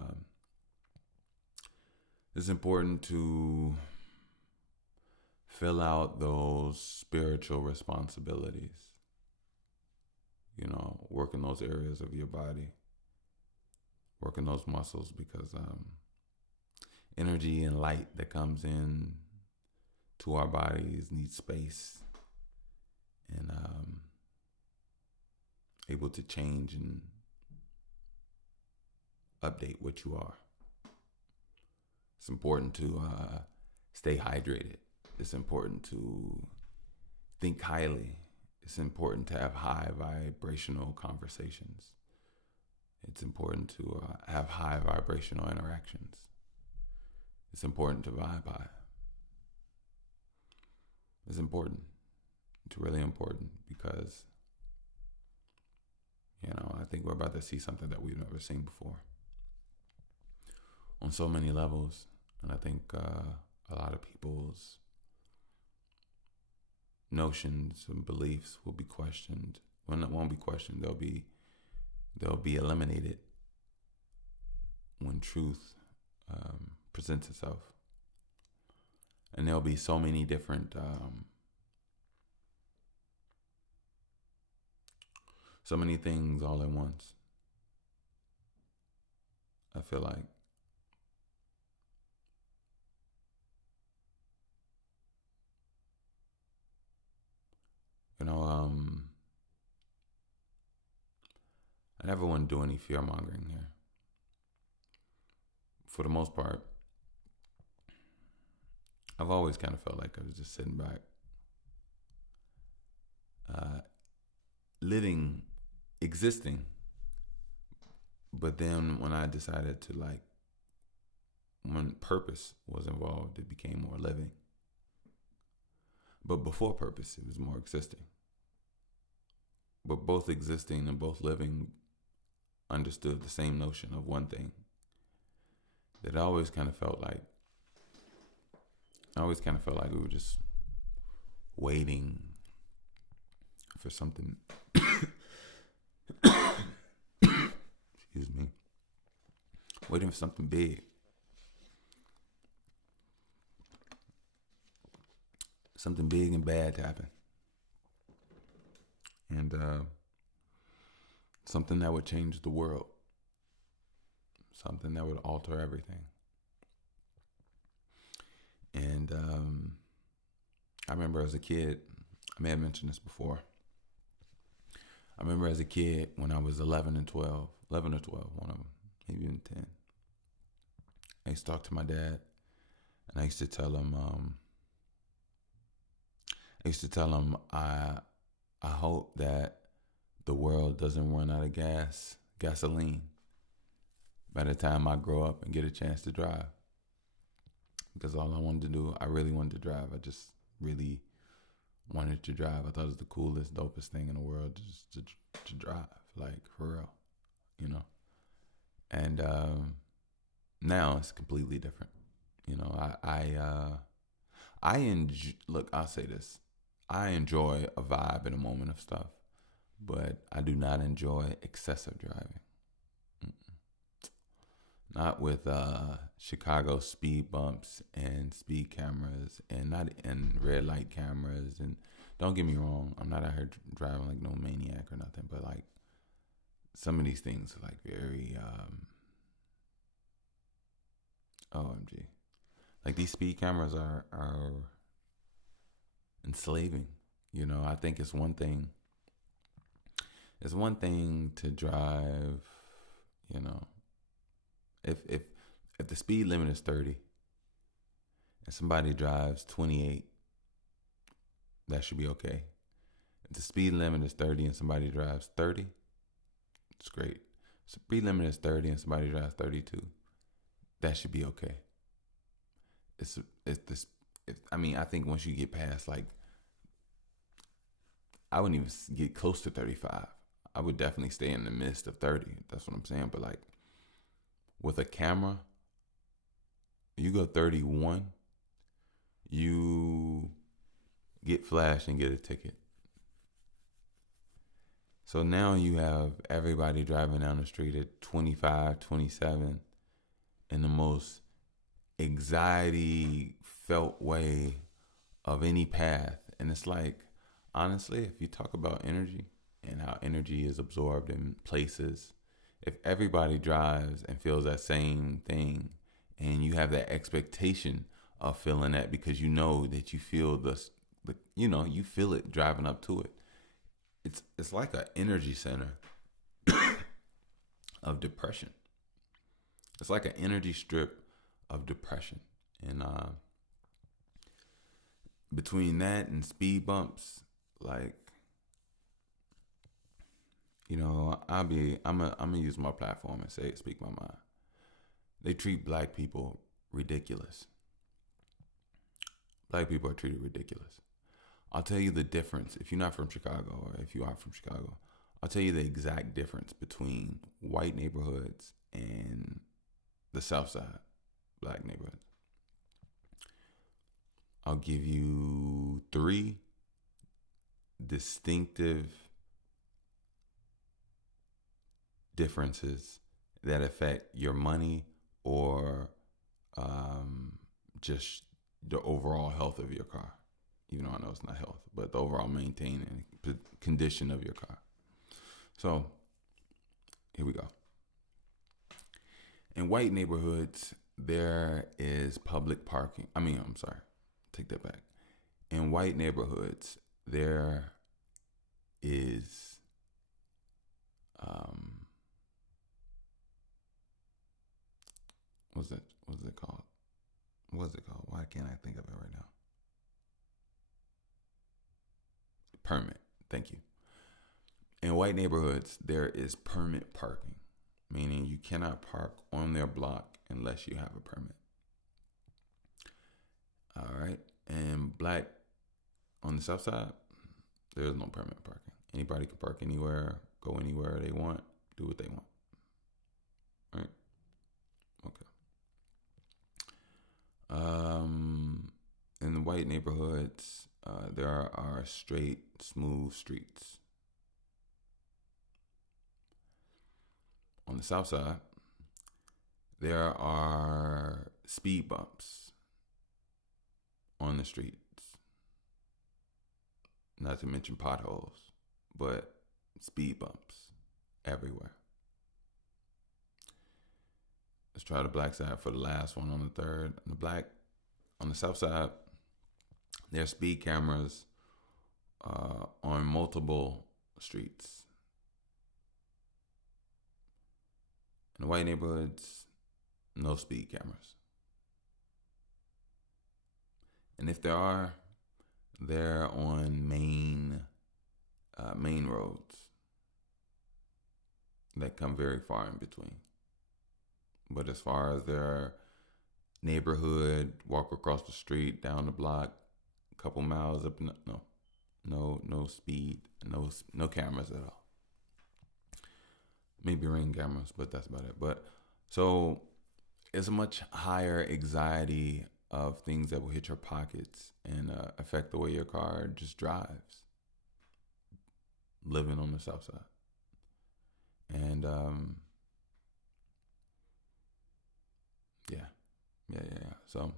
fill out those spiritual responsibilities. working those areas of your body, working those muscles, because energy and light that comes in to our bodies needs space and able to change and update what you are. It's important to stay hydrated. It's important to think highly. It's important to have high vibrational conversations. It's important to have high vibrational interactions. It's important to vibe high. It's important. It's really important because, I think we're about to see something that we've never seen before on so many levels. And I think a lot of people's notions and beliefs will be questioned. Well, it won't be questioned. They'll be eliminated when truth presents itself. And there'll be so many different so many things all at once. I feel like I never want to do any fear mongering here. For the most part, I've always kind of felt like I was just sitting back, living, existing. But then when I decided to when purpose was involved, it became more living. But before purpose, it was more existing. But both existing and both living understood the same notion of one thing. That I always kind of felt like we were just waiting for something. Excuse me. Waiting for something big. Something big and bad to happen. And something that would change the world. Something that would alter everything. And I remember as a kid, I may have mentioned this before. I remember as a kid when I was 11 or 12, one of them, maybe even 10. I used to talk to my dad, and I used to tell him, I hope that the world doesn't run out of gasoline, by the time I grow up and get a chance to drive. Because all I wanted to do, I really wanted to drive. I just really wanted to drive. I thought it was the coolest, dopest thing in the world to drive, like for real, And now it's completely different. I'll say this. I enjoy a vibe and a moment of stuff, but I do not enjoy excessive driving. Not with Chicago speed bumps and speed cameras and red light cameras. And don't get me wrong, I'm not out here driving like no maniac or nothing, but like some of these things are like very OMG. Like these speed cameras are enslaving. I think it's one thing. It's one thing to drive, if the speed limit is 30 and somebody drives 28, that should be okay. If the speed limit is 30 and somebody drives 30, it's great. Speed limit is 30 and somebody drives 32, that should be okay. I think once you get past I wouldn't even get close to 35. I would definitely stay in the midst of 30. That's what I'm saying. But with a camera, you go 31, you get flashed and get a ticket. So now you have everybody driving down the street at 25, 27 in the most anxiety felt way of any path. And it's honestly, if you talk about energy, and how energy is absorbed in places. If everybody drives and feels that same thing, and you have that expectation of feeling that because you know that you feel you feel it driving up to it. It's like an energy center of depression. It's like an energy strip of depression, and between that and speed bumps, like I'm gonna use my platform and speak my mind. They treat black people ridiculous. Black people are treated ridiculous. I'll tell you the difference. If you're not from Chicago, or if you are from Chicago, I'll tell you the exact difference between white neighborhoods and the South Side black neighborhoods. I'll give you 3 distinctive differences that affect your money or just the overall health of your car. Even though I know it's not health, but the overall maintaining condition of your car. So here we go. In white neighborhoods, there is public parking. I'm sorry, take that back. In white neighborhoods, there is what's it called? What's it called? Why can't I think of it right now? Permit. Thank you. In white neighborhoods, there is permit parking, meaning you cannot park on their block unless you have a permit. All right. And black on the South Side, there's no permit parking. Anybody can park anywhere, go anywhere they want, do what they want. Right? Okay. In the white neighborhoods, there are straight, smooth streets. On the South Side, there are speed bumps on the streets. Not to mention potholes, but speed bumps everywhere. Let's try the black side for the last one on the third. On the South Side, there are speed cameras on multiple streets. In the white neighborhoods, no speed cameras. And if there are, they're on main roads that come very far in between. But as far as their neighborhood, walk across the street, down the block, a couple miles up, no speed, no cameras at all. Maybe ring cameras, but that's about it. But so it's a much higher anxiety of things that will hit your pockets and affect the way your car just drives. Living on the South Side. And yeah. So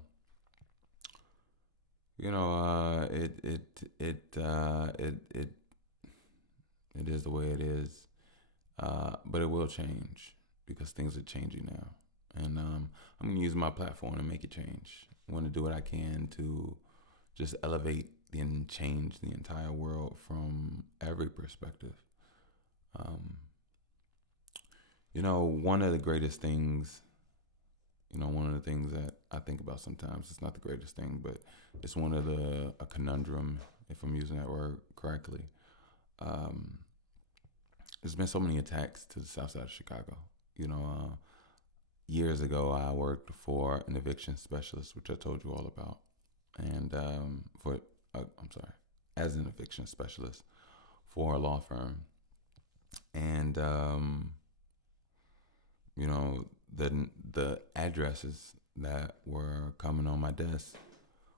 it is the way it is. But it will change because things are changing now. And I'm going to use my platform to make it change. I want to do what I can to just elevate and change the entire world from every perspective. One of the greatest things, one of the things that I think about sometimes, it's not the greatest thing, but it's a conundrum, if I'm using that word correctly. There's been so many attacks to the South Side of Chicago. Years ago, I worked for an eviction specialist, which I told you all about, and as an eviction specialist for a law firm, and the addresses that were coming on my desk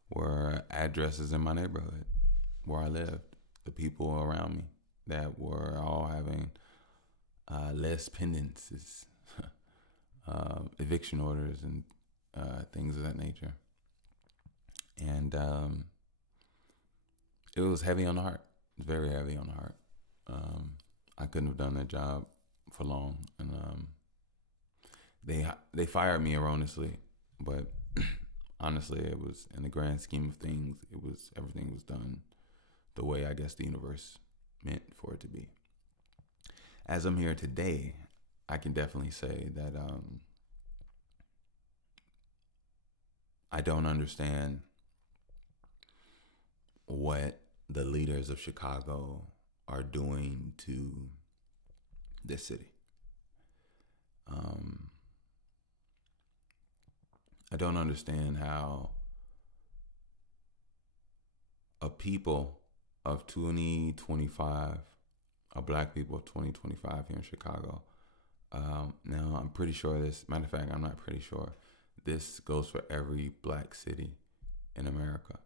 were addresses in my neighborhood where I lived. The people around me that were all having less penances, eviction orders, and things of that nature. And it was heavy on the heart. Very heavy on the heart. I couldn't have done that job for long, and they fired me erroneously, but honestly, it was in the grand scheme of things. Everything was done the way I guess the universe meant for it to be. As I'm here today, I can definitely say that I don't understand what the leaders of Chicago are doing to this city. I don't understand how a people of 2025, a black people of 2025 here in Chicago. Now, I'm pretty sure this, matter of fact, I'm not pretty sure. This goes for every black city in America.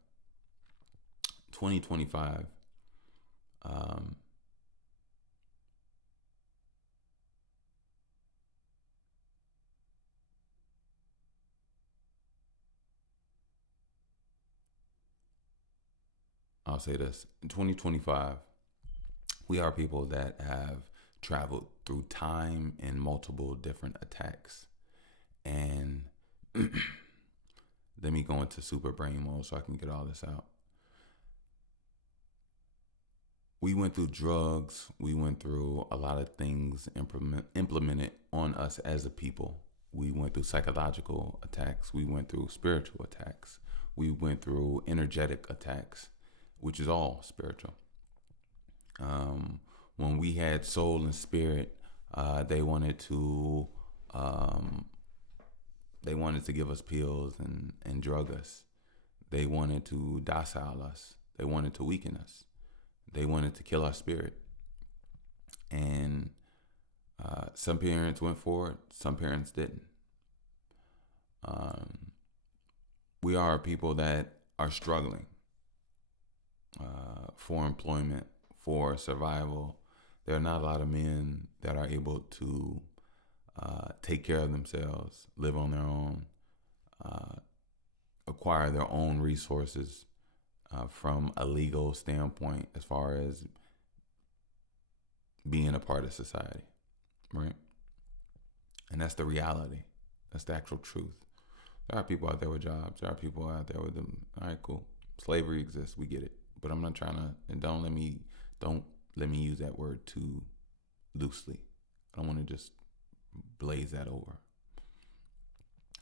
2025, I'll say this. In 2025, we are people that have traveled through time in multiple different attacks. And let me go into super brain mode so I can get all this out. We went through drugs. We went through a lot of things implemented on us as a people. We went through psychological attacks. We went through spiritual attacks. We went through energetic attacks, which is all spiritual. When we had soul and spirit, they wanted to give us pills and drug us. They wanted to docile us. They wanted to weaken us. They wanted to kill our spirit. And some parents went for it. Some parents didn't. We are people that are struggling for employment, for survival. There are not a lot of men that are able to take care of themselves, live on their own, acquire their own resources from a legal standpoint as far as being a part of society, right? And that's the reality. That's the actual truth. There are people out there with jobs. There are people out there with them. All right, cool. Slavery exists. We get it. But I'm not trying to, and don't let me use that word too loosely. I don't want to just blaze that over.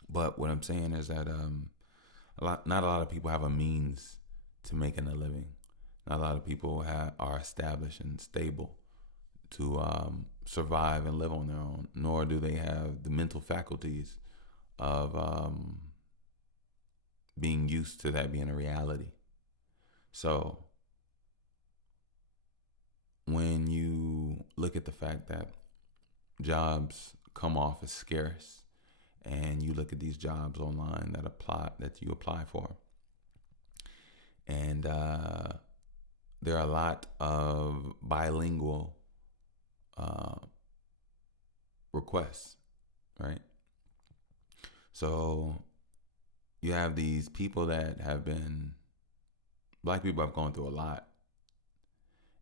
But what I'm saying is that not a lot of people have a means to making a living. Not a lot of people are established and stable to survive and live on their own, nor do they have the mental faculties of being used to that being a reality. So when you look at the fact that jobs come off as scarce, and you look at these jobs online that you apply for, and there are a lot of bilingual requests, right? So you have these people that black people have gone through a lot.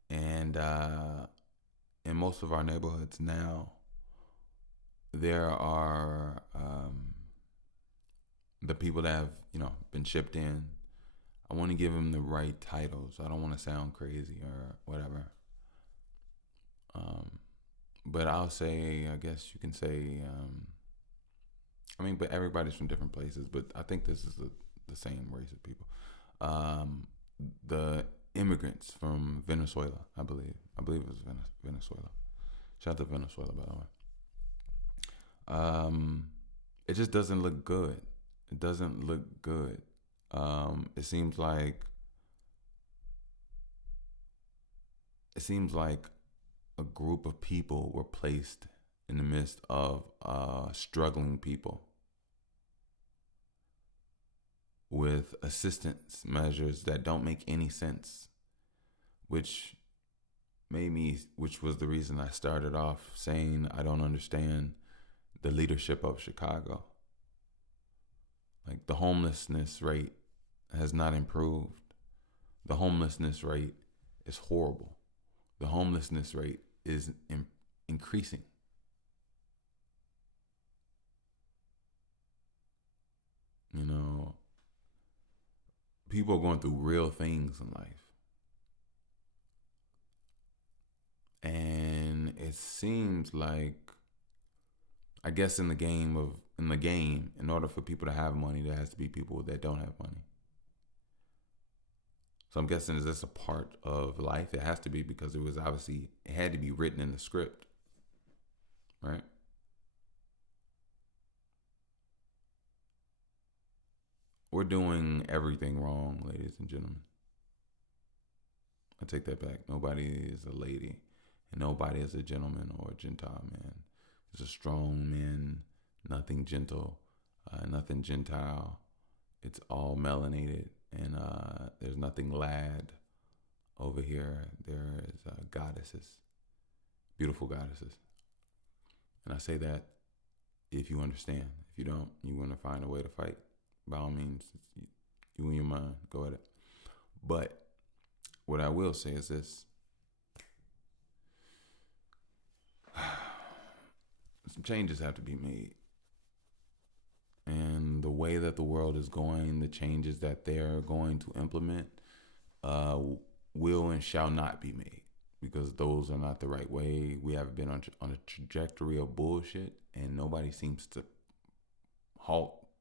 And in most of our neighborhoods now, there are the people that have, been shipped in. I want to give them the right titles. I don't want to sound crazy or whatever. But I'll say, I guess you can say, but everybody's from different places. But I think this is the same race of people. The immigrants from Venezuela, I believe it was Venezuela. Shout out to Venezuela, by the way. It just doesn't look good. It doesn't look good. It seems like a group of people were placed in the midst of struggling people with assistance measures that don't make any sense, which was the reason I started off saying I don't understand the leadership of Chicago. Like, the homelessness rate has not improved. The homelessness rate is horrible. The homelessness rate is increasing. You know, people are going through real things in life. And it seems like, I guess in the game, in order for people to have money, there has to be people that don't have money. So I'm guessing, is this a part of life? It has to be, because it had to be written in the script, right? We're doing everything wrong, ladies and gentlemen. I take that back. Nobody is a lady, and nobody is a gentleman or a Gentile man. There's a strong man, nothing gentle, nothing Gentile. It's all melanated, and there's nothing lad over here. There is goddesses, beautiful goddesses. And I say that if you understand. If you don't, you want to find a way to fight. By all means, you and your mind, go at it. But what I will say is this. Some changes have to be made. And the way that the world is going, the changes that they're going to implement, will and shall not be made, because those are not the right way. We have been on a trajectory of bullshit, and nobody seems to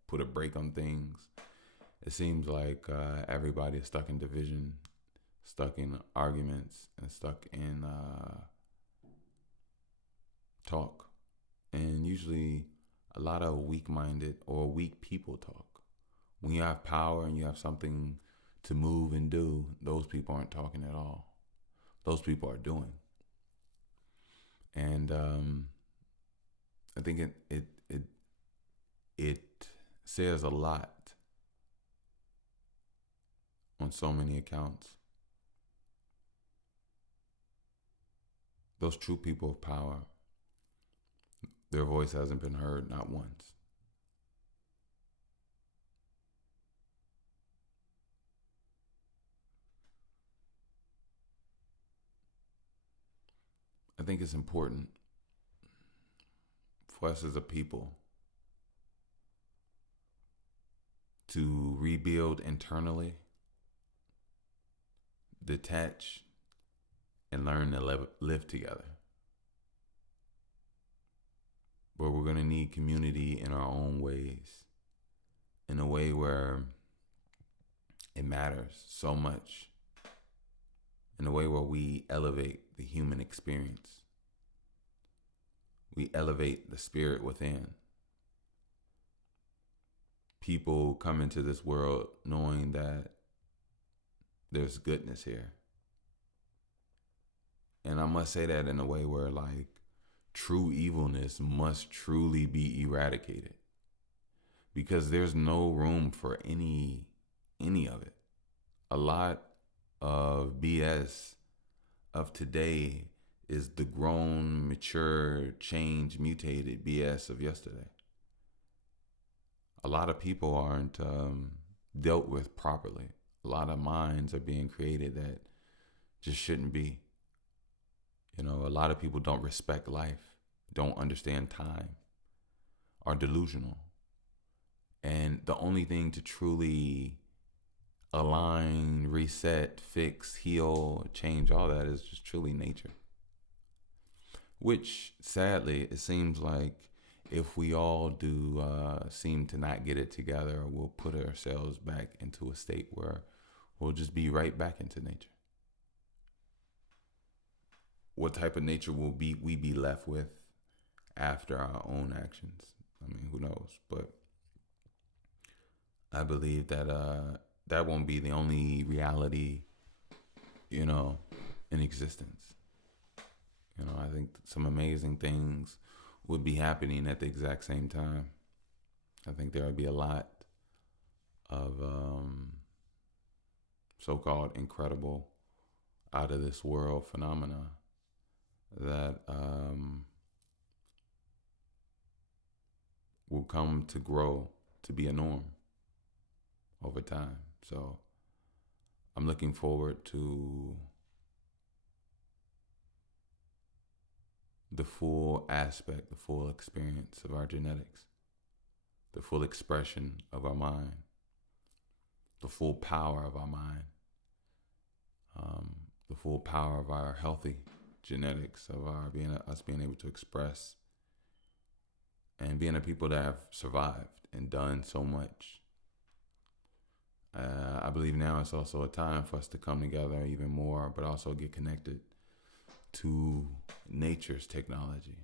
put a break on things. It seems like everybody is stuck in division, stuck in arguments, and stuck in talk. And usually a lot of weak-minded or weak people talk. When you have power and you have something to move and do, those people aren't talking at all. Those people are doing. And I think it says a lot on so many accounts. Those true people of power, their voice hasn't been heard, not once. I think it's important for us as a people to rebuild internally, detach, and learn to live together. But we're going to need community in our own ways, in a way where it matters so much, in a way where we elevate the human experience. We elevate the spirit within. People come into this world knowing that there's goodness here. And I must say that in a way where, like, true evilness must truly be eradicated, because there's no room for any of it. A lot of BS of today is the grown, mature, changed, mutated BS of yesterday. A lot of people aren't dealt with properly. A lot of minds are being created that just shouldn't be. You know, a lot of people don't respect life, don't understand time, are delusional. And the only thing to truly align, reset, fix, heal, change, all that is just truly nature. Which, sadly, it seems like if we all do seem to not get it together, we'll put ourselves back into a state where we'll just be right back into nature. What type of nature will we be left with after our own actions? I mean, who knows? But I believe that that won't be the only reality, you know, in existence. You know, I think some amazing things would be happening at the exact same time. I think there would be a lot of so-called incredible, out of this world phenomena that will come to grow to be a norm over time. So I'm looking forward to full aspect, the full experience of our genetics, the full expression of our mind, the full power of our mind, the full power of our healthy genetics, of us being able to express, and being a people that have survived and done so much. I believe now it's also a time for us to come together even more, but also get connected to nature's technology.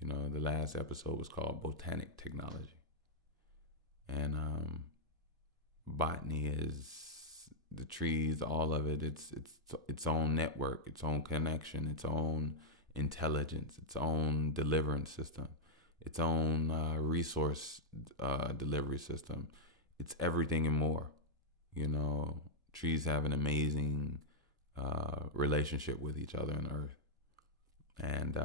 You know, the last episode was called Botanic Technology. And botany is the trees, all of it. It's its own network, its own connection, its own intelligence, its own deliverance system, its own resource delivery system. It's everything and more. You know, trees have an amazing relationship with each other on Earth, and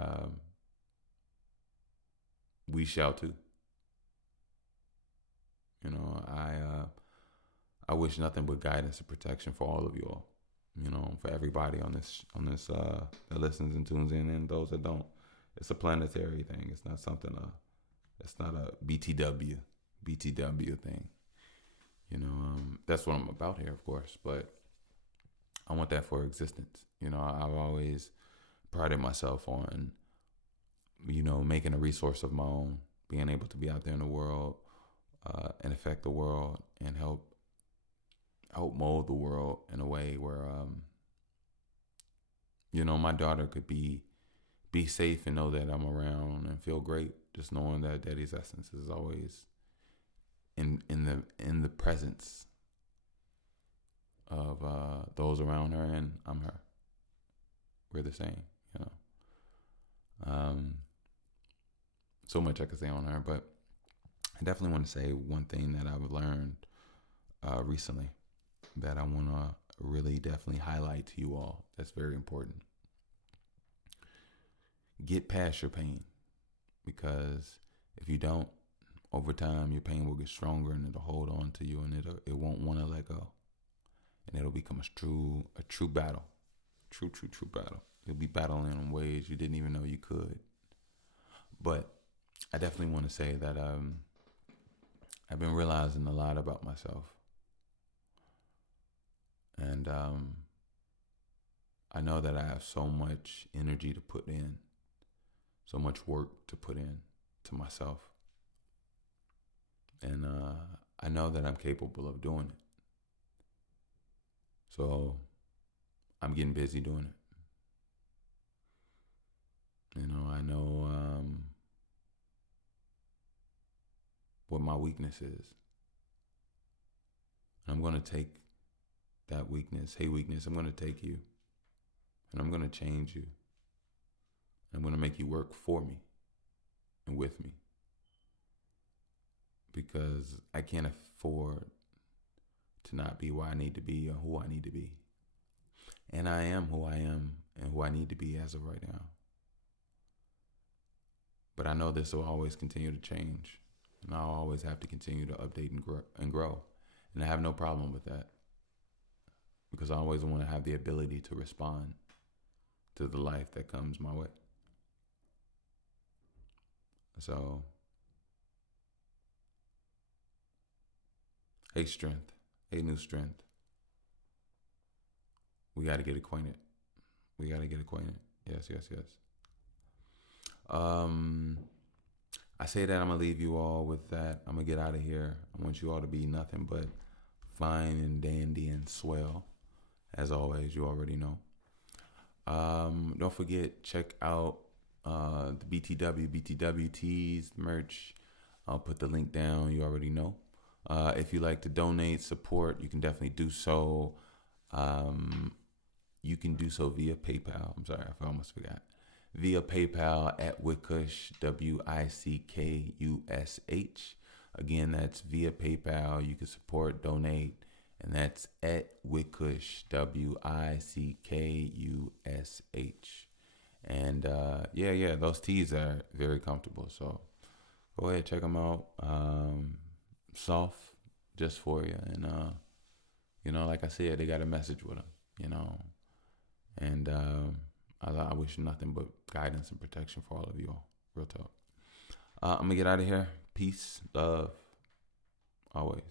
we shall too. You know, I wish nothing but guidance and protection for all of you all. You know, for everybody on this that listens and tunes in, and those that don't. It's a planetary thing. It's not something. It's not a BTW thing. You know, that's what I'm about here, of course. But I want that for existence. You know, I've always prided myself on, you know, making a resource of my own, being able to be out there in the world and affect the world and help mold the world in a way where, you know, my daughter could be safe and know that I'm around and feel great, just knowing that Daddy's essence is always in the presence of those around her, and I'm her. We're the same, you know. So much I could say on her, but I definitely want to say one thing that I've learned recently that I want to really definitely highlight to you all. That's very important. Get past your pain, because if you don't, over time your pain will get stronger and it'll hold on to you, and it won't want to let go, and it'll become a true battle, true battle. You'll be battling in ways you didn't even know you could. But I definitely want to say that I've been realizing a lot about myself, and I know that I have so much energy to put in, so much work to put in to myself. And I know that I'm capable of doing it. So I'm getting busy doing it. You know, I know what my weakness is. And I'm going to take that weakness. Hey, weakness, I'm going to take you. And I'm going to change you. I'm going to make you work for me and with me. Because I can't afford to not be where I need to be or who I need to be. And I am who I am and who I need to be as of right now. But I know this will always continue to change. And I'll always have to continue to update and grow. And I have no problem with that. Because I always want to have the ability to respond to the life that comes my way. So, hey, strength. Hey, new strength. We got to get acquainted. Yes. I say that I'm going to leave you all with that. I'm going to get out of here. I want you all to be nothing but fine and dandy and swell. As always, you already know. Don't forget, check out the BTW tees, merch. I'll put the link down. You already know. If you like to donate, support, you can definitely do so. You can do so via PayPal. I'm sorry, I almost forgot. Via PayPal at Wickush, WICKUSH. Again, that's via PayPal. You can support, donate, and that's at Wickush, WICKUSH. And yeah, those tees are very comfortable. So go ahead, check them out. Soft, just for you. And, you know, like I said, they got a message with them, you know. And I wish nothing but guidance and protection for all of you all. Real talk. I'm gonna get out of here. Peace, love, always.